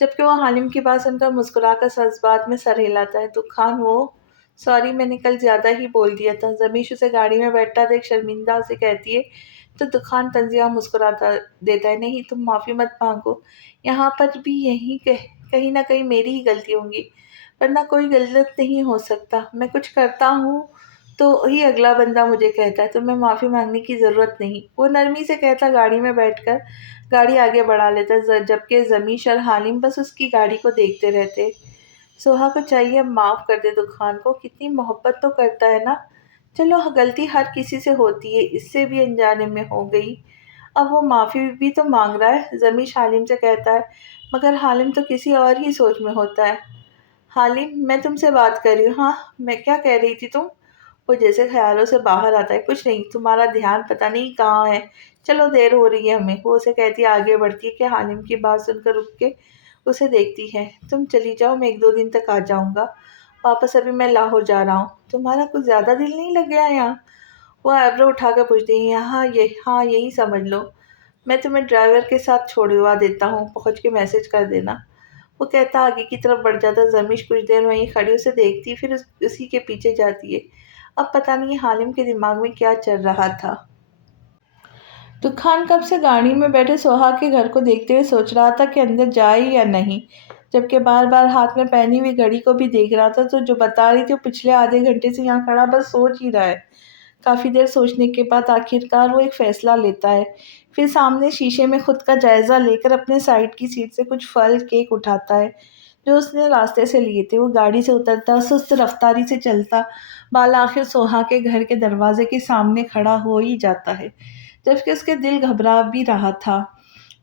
جبکہ وہ حالم کی بات سن کر مسکرا کر سچ بات میں سر ہلاتا ہے۔ دکان سوری میں نے کل زیادہ ہی بول دیا تھا۔ زمیش اسے گاڑی میں بیٹھتا دیکھ شرمندہ سے کہتی ہے، تو دکان تنزیہ مسکراتا دیتا ہے، نہیں تم معافی مت مانگو، یہاں پر بھی کہیں نہ کہیں میری ہی غلطی ہوں گی، ورنہ کوئی غلط نہیں ہو سکتا، میں کچھ کرتا ہوں تو ہی اگلا بندہ مجھے کہتا ہے، تمہیں معافی مانگنے کی ضرورت نہیں۔ وہ نرمی سے کہتا گاڑی میں بیٹھ کر گاڑی آگے بڑھا لیتا، جبکہ زمیش اور حالم بس اس کی گاڑی کو دیکھتے رہتے۔ سوہا کو چاہیے اب معاف کر دے دکان کو، کتنی محبت تو کرتا ہے نا۔ چلو غلطی ہر کسی سے ہوتی ہے، اس سے بھی انجانے میں ہو گئی، اب وہ معافی بھی تو مانگ رہا ہے۔ زمیش حالم سے کہتا ہے، مگر حالم تو کسی اور ہی سوچ میں ہوتا ہے۔ حالم میں تم سے بات کر رہی ہوں۔ ہاں میں کیا کہہ رہی تھی تم؟ وہ جیسے خیالوں سے باہر آتا ہے، کچھ نہیں، تمہارا دھیان پتہ نہیں کہاں ہے، چلو دیر ہو رہی ہے ہمیں۔ وہ اسے کہتی ہے، آگے بڑھتی ہے کہ حالم کی بات سن کر رک کے اسے دیکھتی ہے، تم چلی جاؤ، میں 1-2 دن تک آ جاؤں گا واپس، ابھی میں لاہور جا رہا ہوں۔ تمہارا کچھ زیادہ دل نہیں لگ گیا یہاں؟ وہ ایبرو اٹھا کر پوچھتی ہے، ہاں یہی سمجھ لو، میں تمہیں ڈرائیور کے ساتھ چھوڑوا دیتا ہوں، پہنچ کے میسج کر دینا۔ وہ کہتا آگے کی طرف بڑھ جاتا، زمیش کچھ دیر وہیں کھڑی اسے دیکھتی، پھر اسی کے پیچھے جاتی ہے۔ اب پتہ نہیں حالم کے دماغ میں کیا چل رہا تھا۔ دکان کب سے گاڑی میں بیٹھے سوہا کے گھر کو دیکھتے ہوئے سوچ رہا تھا کہ اندر جائے یا نہیں، جبکہ بار بار ہاتھ میں پہنی ہوئی گھڑی کو بھی دیکھ رہا تھا، تو جو بتا رہی تھی وہ پچھلے آدھے گھنٹے سے یہاں کھڑا بس سوچ ہی رہا ہے۔ کافی دیر سوچنے کے بعد آخرکار وہ ایک فیصلہ لیتا ہے، پھر سامنے شیشے میں خود کا جائزہ لے کر اپنے سائڈ کی سیٹ سے کچھ پھل کیک اٹھاتا ہے جو اس نے راستے سے لیے تھے۔ وہ گاڑی سے اترتا، سست رفتاری سے چلتا، بالآخر سوہا کے گھر کے دروازے کے سامنے کھڑا ہو ہی جاتا ہے، جبکہ اس کے دل گھبرا بھی رہا تھا۔